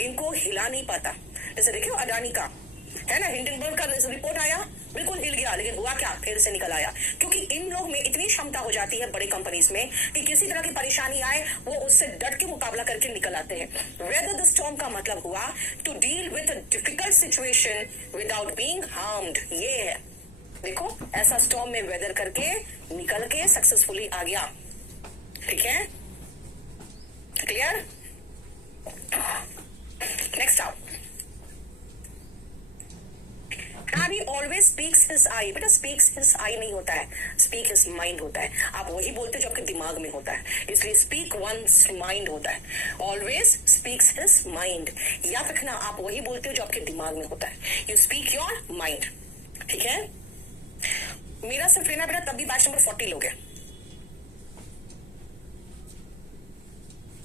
इनको हिला नहीं पाता। जैसे देखियो अडानी का है ना, हिंडनबर्ग का रिपोर्ट आया, बिल्कुल हिल गया, लेकिन हुआ क्या, फिर से निकल आया, क्योंकि इन लोग में इतनी क्षमता हो जाती है बड़ी कंपनीज में कि किसी तरह की परेशानी आए वो उससे डट के मुकाबला करके निकल आते हैं। वेदर द स्टॉर्म का मतलब हुआ to deal with a difficult situation without being harmed, ये है। देखो ऐसा स्टॉर्म में वेदर करके निकल के सक्सेसफुली आ गया, ठीक है, क्लियर। नेक्स्ट आओ, Harry always speaks his eye, बेटा speaks his eye नहीं होता है, speak his mind होता है। आप वही बोलते हो जो आपके दिमाग में होता है, इसलिए speak one's mind होता है। Always speaks his mind, याद रखना, आप वही बोलते हो जो आपके दिमाग में होता है। You speak your mind, ठीक है। मेरा सिर्फ लेना बेटा तब भी बैच नंबर 40 लोग हैं।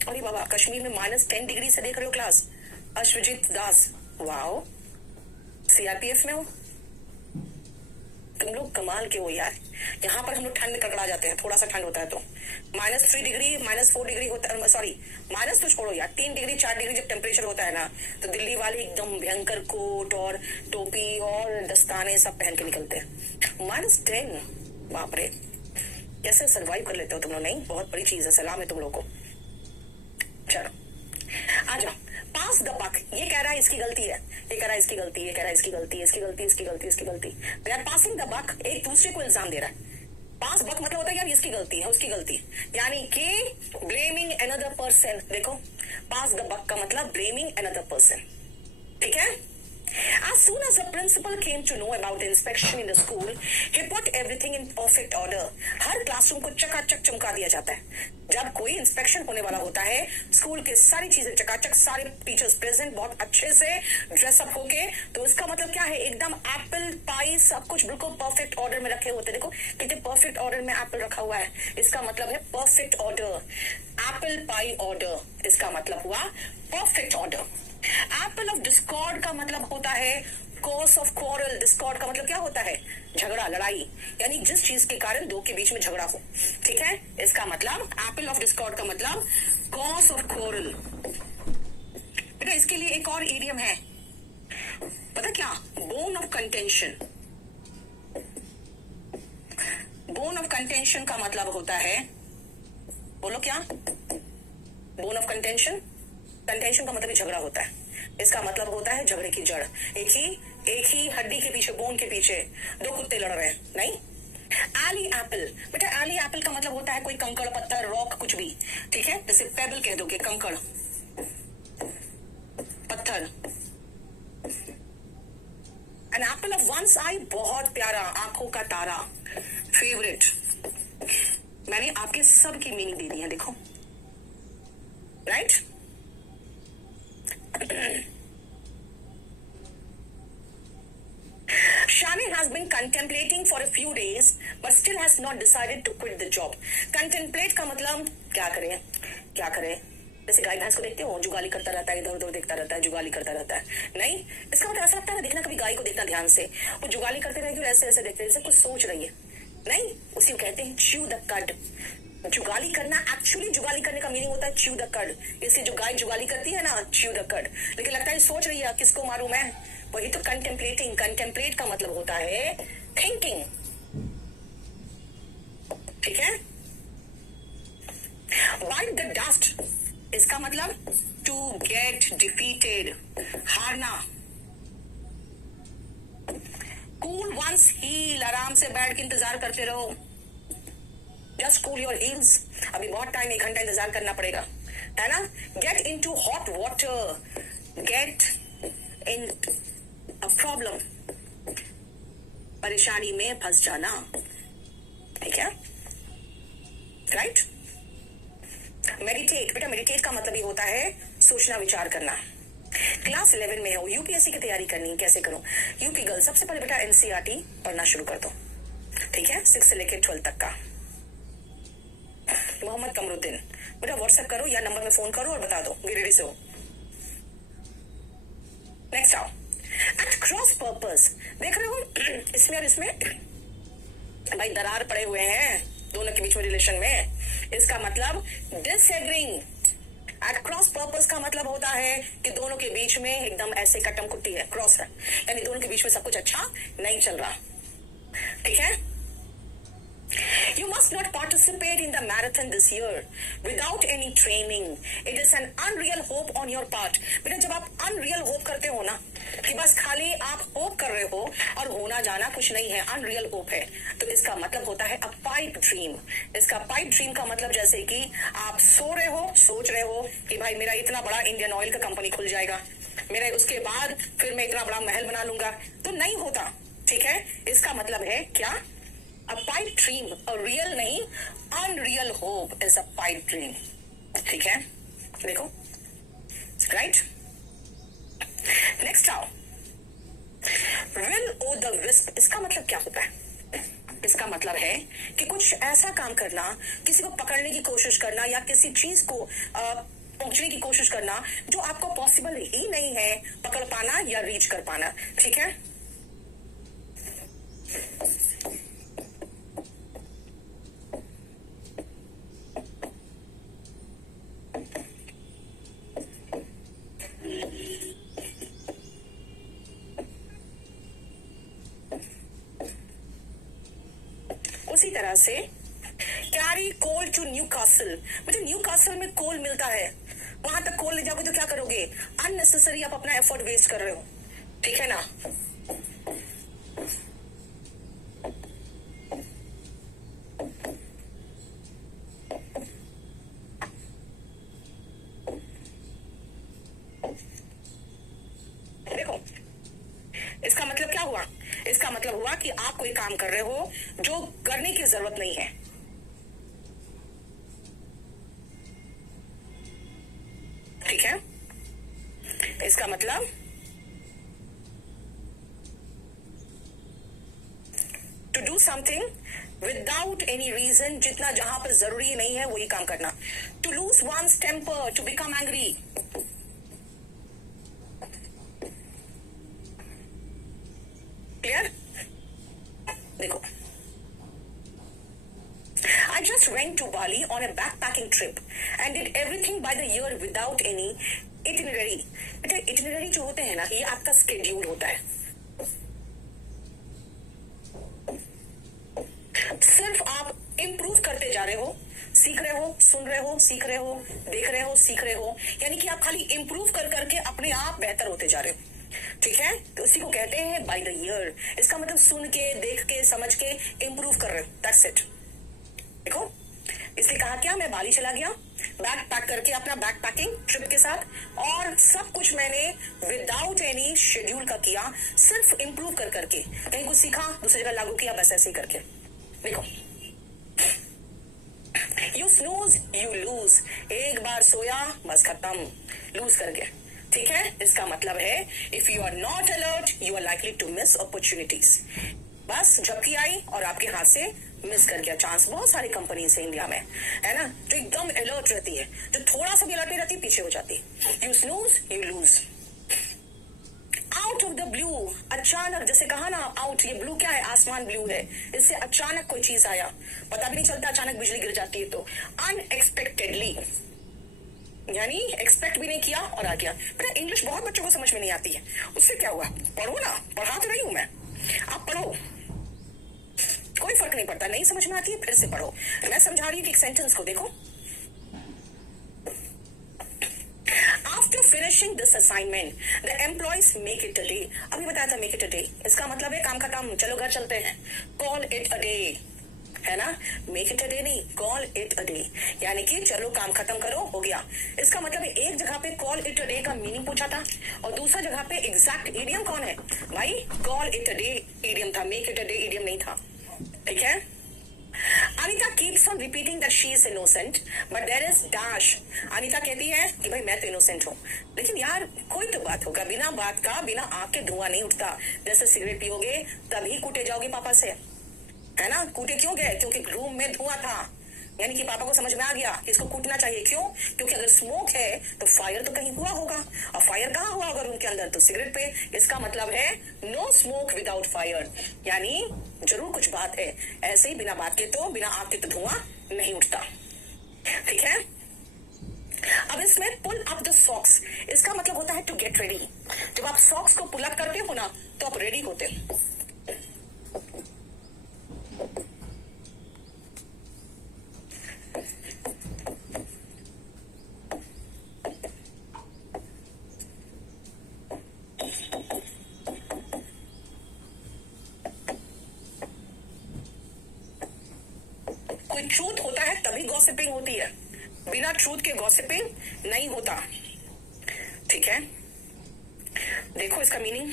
अरे बाबा कश्मीर में -10 डिग्री से देख रहे हो क्लास, अश्वजीत दास, वाओ, सीआरपीएफ में हो तुम लोग, कमाल के हो यार। यहाँ पर हम लोग ठंड में कड़कड़ा जाते हैं, थोड़ा सा ठंड होता है तो -3 डिग्री -4 डिग्री होता है, सॉरी माइनस तो छोड़ो यार, 3 डिग्री 4 डिग्री जब टेम्परेचर होता है ना तो दिल्ली वाले एकदम भयंकर कोट और टोपी और दस्ताने सब पहन के निकलते हैं। -10, बाप रे, कैसे सरवाइव कर लेते हो तुम लोग। नहीं, बहुत बड़ी चीज है, सलाम है तुम लोग को। चलो आ जाओ, पास द बक, ये कह रहा है इसकी गलती है, ये कह रहा है इसकी गलती, ये कह रहा है इसकी गलती, इसकी गलती, इसकी गलती, इसकी गलती। They are passing the buck, एक दूसरे को इल्जाम दे रहा है। पास बक मतलब होता है यार इसकी गलती है, उसकी गलती, यानी कि ब्लेमिंग अनदर पर्सन। देखो पास द बक का मतलब ब्लेमिंग अनदर पर्सन, ठीक है। As soon as the principal came to know about the inspection in the school, he put everything in perfect order. Her classroom को चकाचक चमका दिया जाता है। जब कोई इंस्पेक्शन होने वाला होता है, स्कूल के सारी चीजें चकाचक, सारे टीचर्स प्रेजेंट, बहुत अच्छे से ड्रेसअप होके, तो इसका मतलब क्या है, एकदम एप्पल पाई सब कुछ बिल्कुल परफेक्ट ऑर्डर में रखे होते। देखो कितने परफेक्ट ऑर्डर में एप्पल रखा हुआ है, इसका मतलब है perfect order. Apple pie order, इसका मतलब हुआ perfect order. Apple of Discord का मतलब होता है कॉज ऑफ क्वारल। डिस्कॉर्ड का मतलब क्या होता है, झगड़ा, लड़ाई, यानी जिस चीज के कारण दो के बीच में झगड़ा हो, ठीक है। इसका मतलब एप्पल ऑफ डिस्कॉर्ड का मतलब कॉज ऑफ क्वारल। बेटा इसके लिए एक और इडियम है, पता क्या, bone of contention. Bone of contention का मतलब होता है, बोलो क्या, बोन ऑफ कंटेंशन, कंटेंशन का मतलब ही झगड़ा होता है, इसका मतलब होता है झगड़े की जड़। एक ही हड्डी के पीछे, बोन के पीछे दो कुत्ते लड़ रहे हैं, नहीं। एली एप्पल, बेटा एली एप्पल का मतलब होता है कोई कंकड़, पत्थर, रॉक, कुछ भी, ठीक है। जैसे पेबल कह दोगे, कंकड़, पत्थर। An apple of one's eye, बहुत प्यारा, आंखों का तारा, फेवरेट। मैंने आपके सब की मीनिंग दे दी है, देखो, right. Shani has been contemplating for a few days, but still has not decided to quit the job. Contemplate का मतलब क्या करे? जैसे गाय भैंस को देखते हो, जुगाली करता रहता है, इधर उधर देखता रहता है, जुगाली करता रहता है, नहीं। इसका मतलब ऐसा लगता है ना, देखना कभी गाय को देखना ध्यान से, वो जुगाली करते रहेगी और ऐसे ऐसे देखते जैसे कुछ सोच रही है, नहीं। उसी को कहते हैं च्यू द कड। जुगाली करना, एक्चुअली जुगाली करने का मीनिंग होता है च्यू द कड। इसलिए जो गाय जुगाली करती है ना, च्यू द कड, लेकिन लगता है सोच रही है किसको मारूं मैं, वही तो कंटेम्पलेटिंग। कंटेम्पलेट का मतलब होता है थिंकिंग, ठीक है। बाइट द डस्ट, इसका मतलब टू गेट डिफीटेड, हारना। कूल वंस हील, आराम से बैठ के इंतजार करते रहो। जस्ट कूल योर हील्स, अभी बहुत टाइम, 1 घंटा इंतजार करना पड़ेगा, है ना। Get in to hot water, get in a problem, परेशानी में फंस जाना, ठीक है, राइट। मेडिटेट, बेटा मेडिटेट का मतलब ही होता है सोचना, विचार करना। क्लास 11 में हो, यूपीएससी की तैयारी करनी, कैसे करो? यूपी गर्ल, सबसे पहले बेटा एनसीईआरटी पढ़ना शुरू कर दो, ठीक है, 6 से लेकर 12 तक का। मोहम्मद कमरुद्दीन, बेटा व्हाट्सएप करो या नंबर में फोन करो और बता दो, गिरिडीह से हो। नेक्स्ट आओ, एट क्रॉस पर्पस, देख रहे हो इसमें और इसमें भाई दरार पड़े हुए हैं दोनों के बीच में, रिलेशन में। इसका मतलब डिसएग्रीइंग। एट क्रॉस पर्पस का मतलब होता है कि दोनों के बीच में एकदम ऐसे कटम कुट्टी है, क्रॉस है, यानी दोनों के बीच में सब कुछ अच्छा नहीं चल रहा, ठीक है। You must not participate in the marathon this year without any training. It is an unreal hope on your part. बेटा जब आप unreal hope करते हो ना, कि बस खाली आप hope कर रहे हो और होना जाना कुछ नहीं है, unreal hope है, तो इसका मतलब होता है a pipe dream. इसका pipe dream का मतलब जैसे कि आप सो रहे हो, सोच रहे हो कि भाई मेरा इतना बड़ा इंडियन ऑयल का कंपनी खुल जाएगा, मेरा उसके बाद फिर मैं इतना बड़ा महल बना लूंगा, तो नहीं होता, ठीक है। इसका मतलब है क्या? A pipe dream, a real नहीं, unreal hope is a pipe dream, ठीक है, देखो, राइट। नेक्स्ट आओ, will o the wisp, इसका मतलब क्या होता है? इसका मतलब है कि कुछ ऐसा काम करना, किसी को पकड़ने की कोशिश करना या किसी चीज को पहुंचने की कोशिश करना जो आपको पॉसिबल ही नहीं है पकड़ पाना या रीच कर पाना, ठीक है। उसी तरह से carry coal to Newcastle, मतलब न्यू कासल में कोल मिलता है, वहां तक कोल ले जाओगे तो क्या करोगे? अननेसेसरी आप अपना एफर्ट वेस्ट कर रहे हो, ठीक है ना। देखो इसका मतलब क्या हुआ? इसका मतलब हुआ कि आप कोई काम कर रहे हो जो करने की जरूरत नहीं है, ठीक है। इसका मतलब to do something without any reason, जितना जहां पर जरूरी नहीं है वही काम करना। To lose one's temper, to become angry, clear. देखो, I just went to Bali on a backpacking trip and did everything by the year without any itinerary. बेटा itinerary जो होते हैं ना, ये आपका स्केड्यूल होता है, सिर्फ आप इम्प्रूव करते जा रहे हो, सीख रहे हो, सुन रहे हो, सीख रहे हो, देख रहे हो, सीख रहे हो, यानी कि आप खाली इंप्रूव कर करके अपने आप बेहतर होते जा रहे हो। ठीक है, तो इसी को कहते हैं बाय द ईयर। इसका मतलब सुन के, देख के, समझ के इंप्रूव कर रहे हो, दैट्स इट। देखो, इसलिए कहा क्या, मैं बाली चला गया बैग पैक करके, अपना बैग पैकिंग ट्रिप के साथ, और सब कुछ मैंने विदाउट एनी शेड्यूल का किया, सिर्फ इंप्रूव कर करके, कहीं कुछ सीखा, दूसरी जगह लागू किया, बस ऐसे ही करके। देखो, यू स्नूज यू लूज, एक बार सोया बस खत्म, लूज कर गया। ठीक है, इसका मतलब है if you are not alert you are likely to miss opportunities. बस झपकी आई और आपके हाथ से मिस कर गया चांस। बहुत सारी कंपनी है इंडिया में, है ना, जो एकदम अलर्ट रहती है, जो थोड़ा सा भी अलर्ट नहीं रहती पीछे हो जाती। You snooze you lose. Out of the blue, अचानक, जैसे कहा ना आउट, ये ब्लू क्या है, आसमान ब्लू है, इससे अचानक कोई चीज आया, पता भी नहीं चलता, अचानक बिजली गिर जाती है। तो अनएक्सपेक्टेडली, यानी एक्सपेक्ट भी नहीं किया और आ गया। बेटा इंग्लिश बहुत बच्चों को समझ में नहीं आती है, उससे क्या हुआ, पढ़ो ना, पढ़ा तो रही हूं मैं, आप पढ़ो, कोई फर्क नहीं पड़ता। नहीं समझ में आती है फिर से पढ़ो, मैं समझा रही हूँ कि एक सेंटेंस को देखो। After finishing this assignment the employees make it a day. अभी बताया था मेक इट अ डे, इसका मतलब है काम खत्म, चलो घर चलते हैं। कॉल इट अ डे, है ना, मेक इट अ डे नहीं, कॉल इट अ डे, यानी कि चलो काम खत्म करो, हो गया। इसका मतलब है एक जगह पे कॉल इट अ डे का मीनिंग पूछा था और दूसरा जगह पे एग्जैक्ट इडियम कौन है भाई, call it a day idiom था, make it a day idiom नहीं था। ठीक है, Anita keeps on repeating that she is innocent but there is dash. Anita कहती है कि भाई मैं तो इनोसेंट हूँ, लेकिन यार कोई तो बात होगा, बिना बात का, बिना आग के धुआं नहीं उठता। जैसे सिगरेट पियोगे तभी कूटे जाओगे पापा से, है ना, कूटे क्यों गए, क्योंकि रूम में धुआं था, यानी कि पापा को समझ में आ गया कि इसको कूटना चाहिए। क्यों, क्योंकि अगर स्मोक है तो फायर तो कहीं हुआ होगा, और फायर कहाँ हुआ होगा रूम के अंदर, तो सिगरेट पे। इसका मतलब है नो स्मोक विदाउट फायर, यानी जरूर कुछ बात है, ऐसे ही बिना बात के तो, बिना आग के तो धुआं नहीं उठता। ठीक है, अब इसमें पुल अप द सॉक्स, इसका मतलब होता है टू गेट रेडी। जब आप सॉक्स को पुल अप करते हो ना तो आप रेडी होते हो। कोई ट्रूथ होता है तभी गॉसिपिंग होती है, बिना ट्रूथ के गॉसिपिंग नहीं होता। ठीक है, देखो इसका मीनिंग,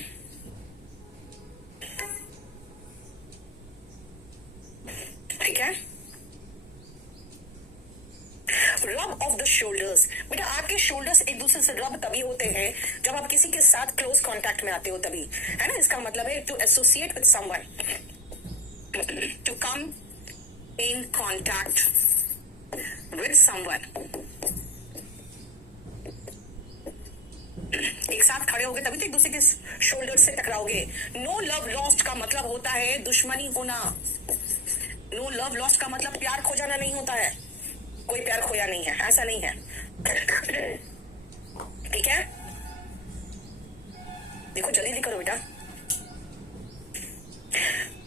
ठीक है, रब ऑफ द शोल्डर्स। बेटा आपके शोल्डर्स एक दूसरे से रब तभी होते हैं जब आप किसी के साथ क्लोज कांटेक्ट में आते हो, तभी, है ना। इसका मतलब है to associate with someone, to come in contact with someone। एक साथ खड़े होगे तभी तो एक दूसरे के शोल्डर से टकराओगे। नो लव लॉस्ट का मतलब होता है दुश्मनी होना। नो लव लॉस्ट का मतलब प्यार खो जाना नहीं होता है, कोई प्यार खोया नहीं है, ऐसा नहीं है। ठीक है, देखो जल्दी करो बेटा।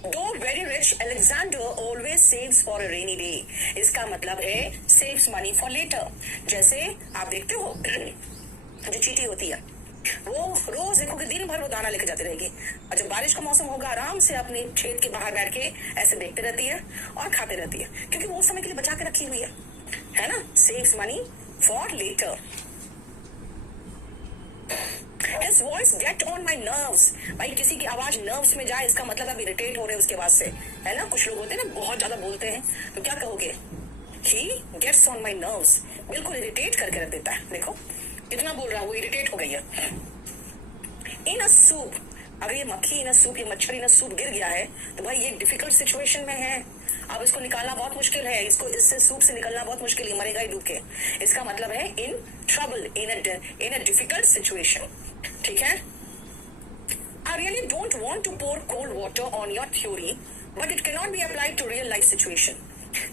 दो very rich Alexander always saves for a rainy day. इसका मतलब है सेव्स मनी फॉर लेटर। जैसे आप देखते हो जो चींटी होती है वो रोज देखोगे दिन भर वो दाना लेके जाती रहेगी, और जब बारिश का मौसम होगा आराम से अपने छेद के बाहर बैठ के ऐसे देखते रहती है और खाते रहती है, क्योंकि वो उस समय के लिए बचा के रखी हुई है ना। Saves money for later. His voice get on my nerves। भाई किसी की आवाज नर्व्स में जाए इसका मतलब आप इरिटेट हो रहे हो उसके बाद से, है ना। कुछ लोग होते हैं ना बहुत ज्यादा बोलते हैं, तो क्या कहोगे, he gets on my nerves, बिल्कुल इरिटेट करके रख देता है। देखो कितना बोल रहा है, वो इरिटेट हो गई है। इन अ सूप, अगर ये मक्खी इन अ सूप, ये मच्छर इन अ सूप गिर गया है तो भाई ये डिफिकल्ट सिचुएशन में है, अब इसको निकालना बहुत मुश्किल है, इसको इससे सूप से निकलना बहुत मुश्किल है, मरेगा ही डूब के। इसका मतलब है in trouble, in a difficult situation. ठीक है, I really don't want to pour cold water on your theory, but it cannot be applied to real life situation।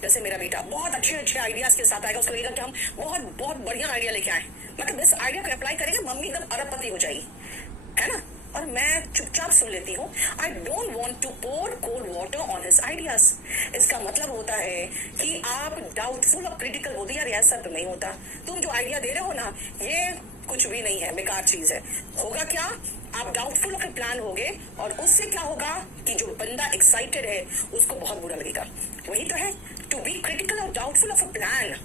जैसे मेरा बेटा बहुत अच्छे अच्छे आइडियाज के साथ आएगा, उसको लगेगा कि हम बहुत बहुत बढ़िया आइडिया लेके आए, मतलब इस आइडिया को अप्लाई करेंगे मम्मी एकदम अरबपति हो जाएगी, है ना। और मैं चुपचाप सुन लेती हूँ। I don't want to pour cold water on his ideas. इसका मतलब होता है कि आप डाउटफुल और क्रिटिकल होती यार ऐसा तो नहीं होता, तुम जो आइडिया दे रहे हो ना ये कुछ भी नहीं है, बेकार चीज है। होगा क्या, आप डाउटफुल होकर प्लान होगे और उससे क्या होगा कि जो बंदा एक्साइटेड है उसको बहुत बुरा लगेगा। वही तो है, टू बी क्रिटिकल और doubtful of a plan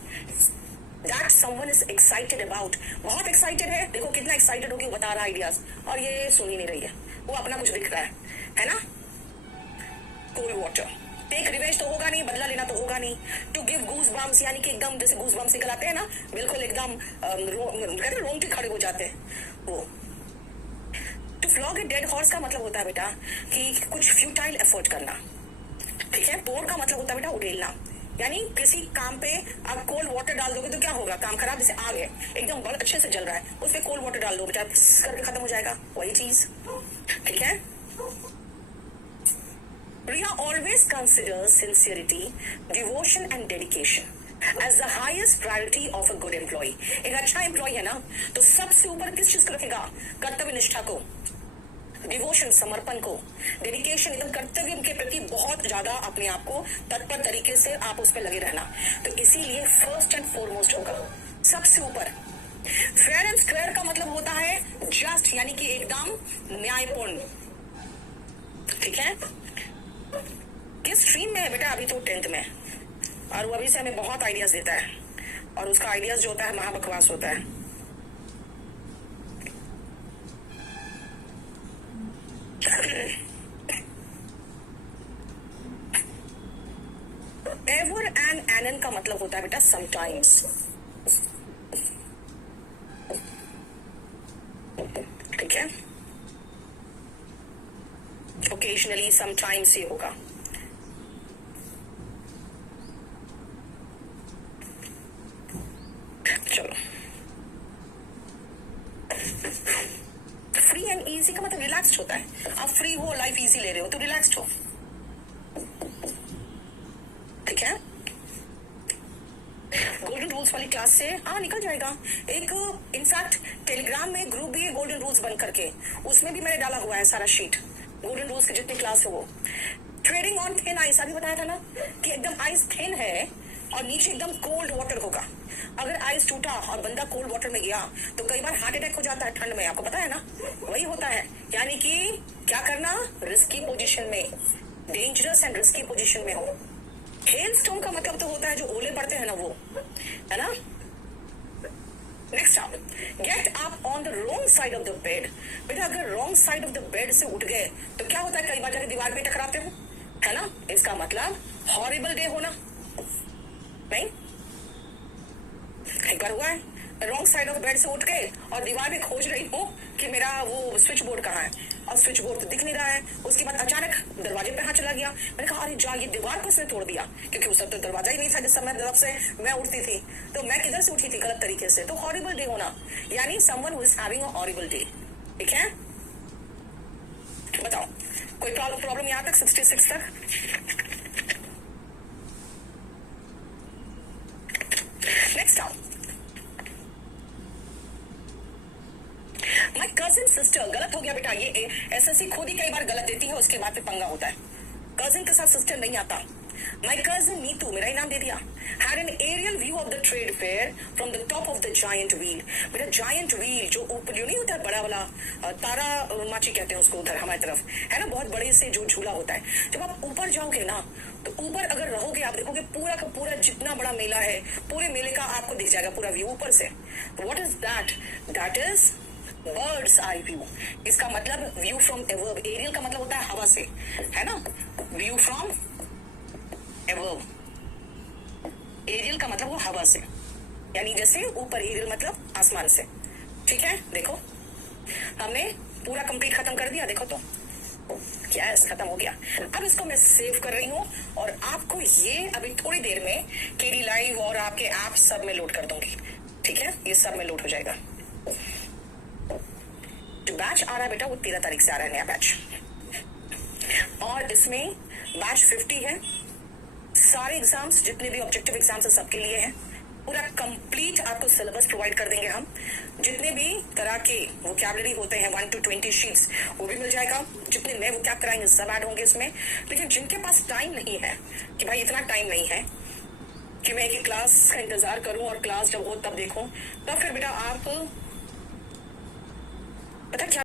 that someone is excited about। बहुत एक्साइटेड है, देखो कितना एक्साइटेड होगी, बता रहा आइडियाज और ये सुन ही नहीं रही है, वो अपना कुछ दिख रहा है ना। कोल्ड वाटर, टेक रिवेंज तो होगा नहीं, बदला लेना तो होगा नहीं। टू गिव गूज बम्स, यानी कि एकदम जैसे गूज बम्स निकल आते हैं ना, बिल्कुल एकदम कहते रोंगटे खड़े हो जाते हैं वो। To flog a dead horse का मतलब होता है बेटा कि कुछ फ्यूटाइल एफर्ट करना, ठीक है। पोर का मतलब होता है बेटा उड़ेलना, यानी किसी काम पे आप कोल्ड वाटर डाल दोगे तो क्या होगा, काम खराब, जैसे आग है एकदम बहुत अच्छे से जल रहा है, उस पर कोल्ड वाटर डाल दो बेटा करके खत्म हो जाएगा, वही चीज, ठीक है। Priya always considers sincerity, devotion and dedication as the highest priority of a good employee। एक अच्छा एम्प्लॉय है ना तो सबसे ऊपर किस चीज को रखेगा, कर्तव्य निष्ठा को, डिवोशन समर्पण को, डेडिकेशन एकदम कर्तव्य के प्रति बहुत ज्यादा अपने आप को तत्पर तरीके से आप उस पर लगे रहना, तो इसीलिए फर्स्ट एंड फॉरमोस्ट होगा सबसे ऊपर। फेयर एंड स्क्वायर का मतलब होता है जस्ट, यानी कि एकदम न्यायपूर्ण, ठीक है। किस स्ट्रीम में है बेटा, अभी तो 10th में, और वो अभी से हमें बहुत आइडियाज देता है और उसका आइडियाज जो होता है महाबकवास होता है। एवर एंड एनन का मतलब होता है बेटा समटाइम्स, ठीक है। ओकेजनली, समटाइम्स ये होगा। चलो, फ्री एंड इजी का मतलब रिलैक्स्ड होता है, आप फ्री हो, लाइफ इजी ले रहे हो तो रिलैक्स्ड हो, ठीक है। गोल्डन रूल्स वाली क्लास से निकल जाएगा एक, इनफैक्ट टेलीग्राम में ग्रुप भी है गोल्डन रूल्स बन करके, उसमें भी मैंने डाला हुआ है सारा शीट, गोल्डन रूल्स के जितनी क्लास है वो। ट्रेडिंग ऑन थिन आइस, अभी बताया था ना कि एकदम आइस थिन है और नीचे एकदम कोल्ड वाटर होगा। अगर आइस टूटा और बंदा कोल्ड वाटर में गया तो कई बार हार्ट अटैक हो जाता है ठंड में, आपको पता है ना, वही होता है। यानी कि क्या करना, रिस्की पोजीशन में, डेंजरस एंड रिस्की पोजीशन में हो। हेल स्टोन का मतलब तो होता है जो ओले पड़ते हैं ना वो, है ना। नेक्स्ट आप get up on the wrong side of the bed. बेटा अगर wrong side of the bed से उठ गए तो क्या होता है, कई बार जाके दीवार पे टकराते हो, है ना। इसका मतलब हॉरिबल डे होना, नहीं, एक बार हुआ है रॉन्ग साइड ऑफ बेड से उठ के और दीवार में खोज रही हूँ कि मेरा वो स्विच बोर्ड कहाँ है, और स्विच बोर्ड तो दिख नहीं रहा है। उसके बाद अचानक दरवाजे पे हाथ चला गया, मैंने कहा अरे जा, ये दीवार को इसने तोड़ दिया, क्योंकि उस तो दरवाजा ही नहीं था जिस समय तरफ से मैं उठती थी, तो मैं किधर से उठी थी, गलत तरीके से। तो हॉरिबल डे होना, यानी someone who is having a horrible day, ठीक है। बताओ कोई प्रॉब्लम यहाँ तक 66 तक? नेक्स्ट आओ, माय कजिन सिस्टर, गलत हो गया बेटा, ये एसएससी खुद ही कई बार गलत देती है, उसके बाद फिर पंगा होता है। कजिन के साथ सिस्टर नहीं आता। माय कजिन नीतू, मेरा ही नाम दे दिया, had an aerial view of the trade fair from the top of the giant wheel. बेटा जायंट व्हील जो ऊपर जो नहीं होता बड़ा वाला, तारा माची कहते हैं उसको उधर हमारी तरफ, है ना, बहुत बड़े से जो झूला होता है। जब आप ऊपर जाओगे ना तो ऊपर अगर रहोगे आप देखोगे पूरा का पूरा जितना बड़ा मेला है, पूरे मेले का आपको दिख जाएगा पूरा व्यू ऊपर से। What is that? That is birds eye view. इसका मतलब व्यू फ्रॉम एवर्ब। एरियल का मतलब होता है हवा से, है ना, व्यू फ्रॉम एवर्ब। एरियल का मतलब वो हवा से, यानी जैसे ऊपर, एरियल मतलब आसमान से, ठीक है। देखो हमने पूरा कंप्लीट खत्म कर दिया, देखो तो यस खत्म हो गया। अब इसको मैं सेव कर रही हूँ और आपको ये अभी थोड़ी देर में केडी लाइव और आपके ऐप सब में लोड कर दूंगी, ठीक है। ये सब में लोड हो जाएगा। जो बैच आ रहा है बेटा वो 13 तारीख से आ रहा है, नया बैच, और इसमें बैच 50 है। सारे एग्जाम्स जितने भी ऑब्जेक्टिव एग्जाम्स है सबके लिए हैं, पूरा कंप्लीट आपको सिलेबस प्रोवाइड कर देंगे हम। जितने भी तरह के वोकैबुलरी होते हैं 1 to 20 शीट्स वो भी मिल जाएगा। जितने नए वोकैब कराएंगे सब ऐड होंगे इसमें। लेकिन जिनके पास टाइम नहीं है कि भाई इतना टाइम नहीं है कि मैं एक क्लास का इंतजार करूं और क्लास जब हो तब देखूं, तब फिर बेटा आप पता क्या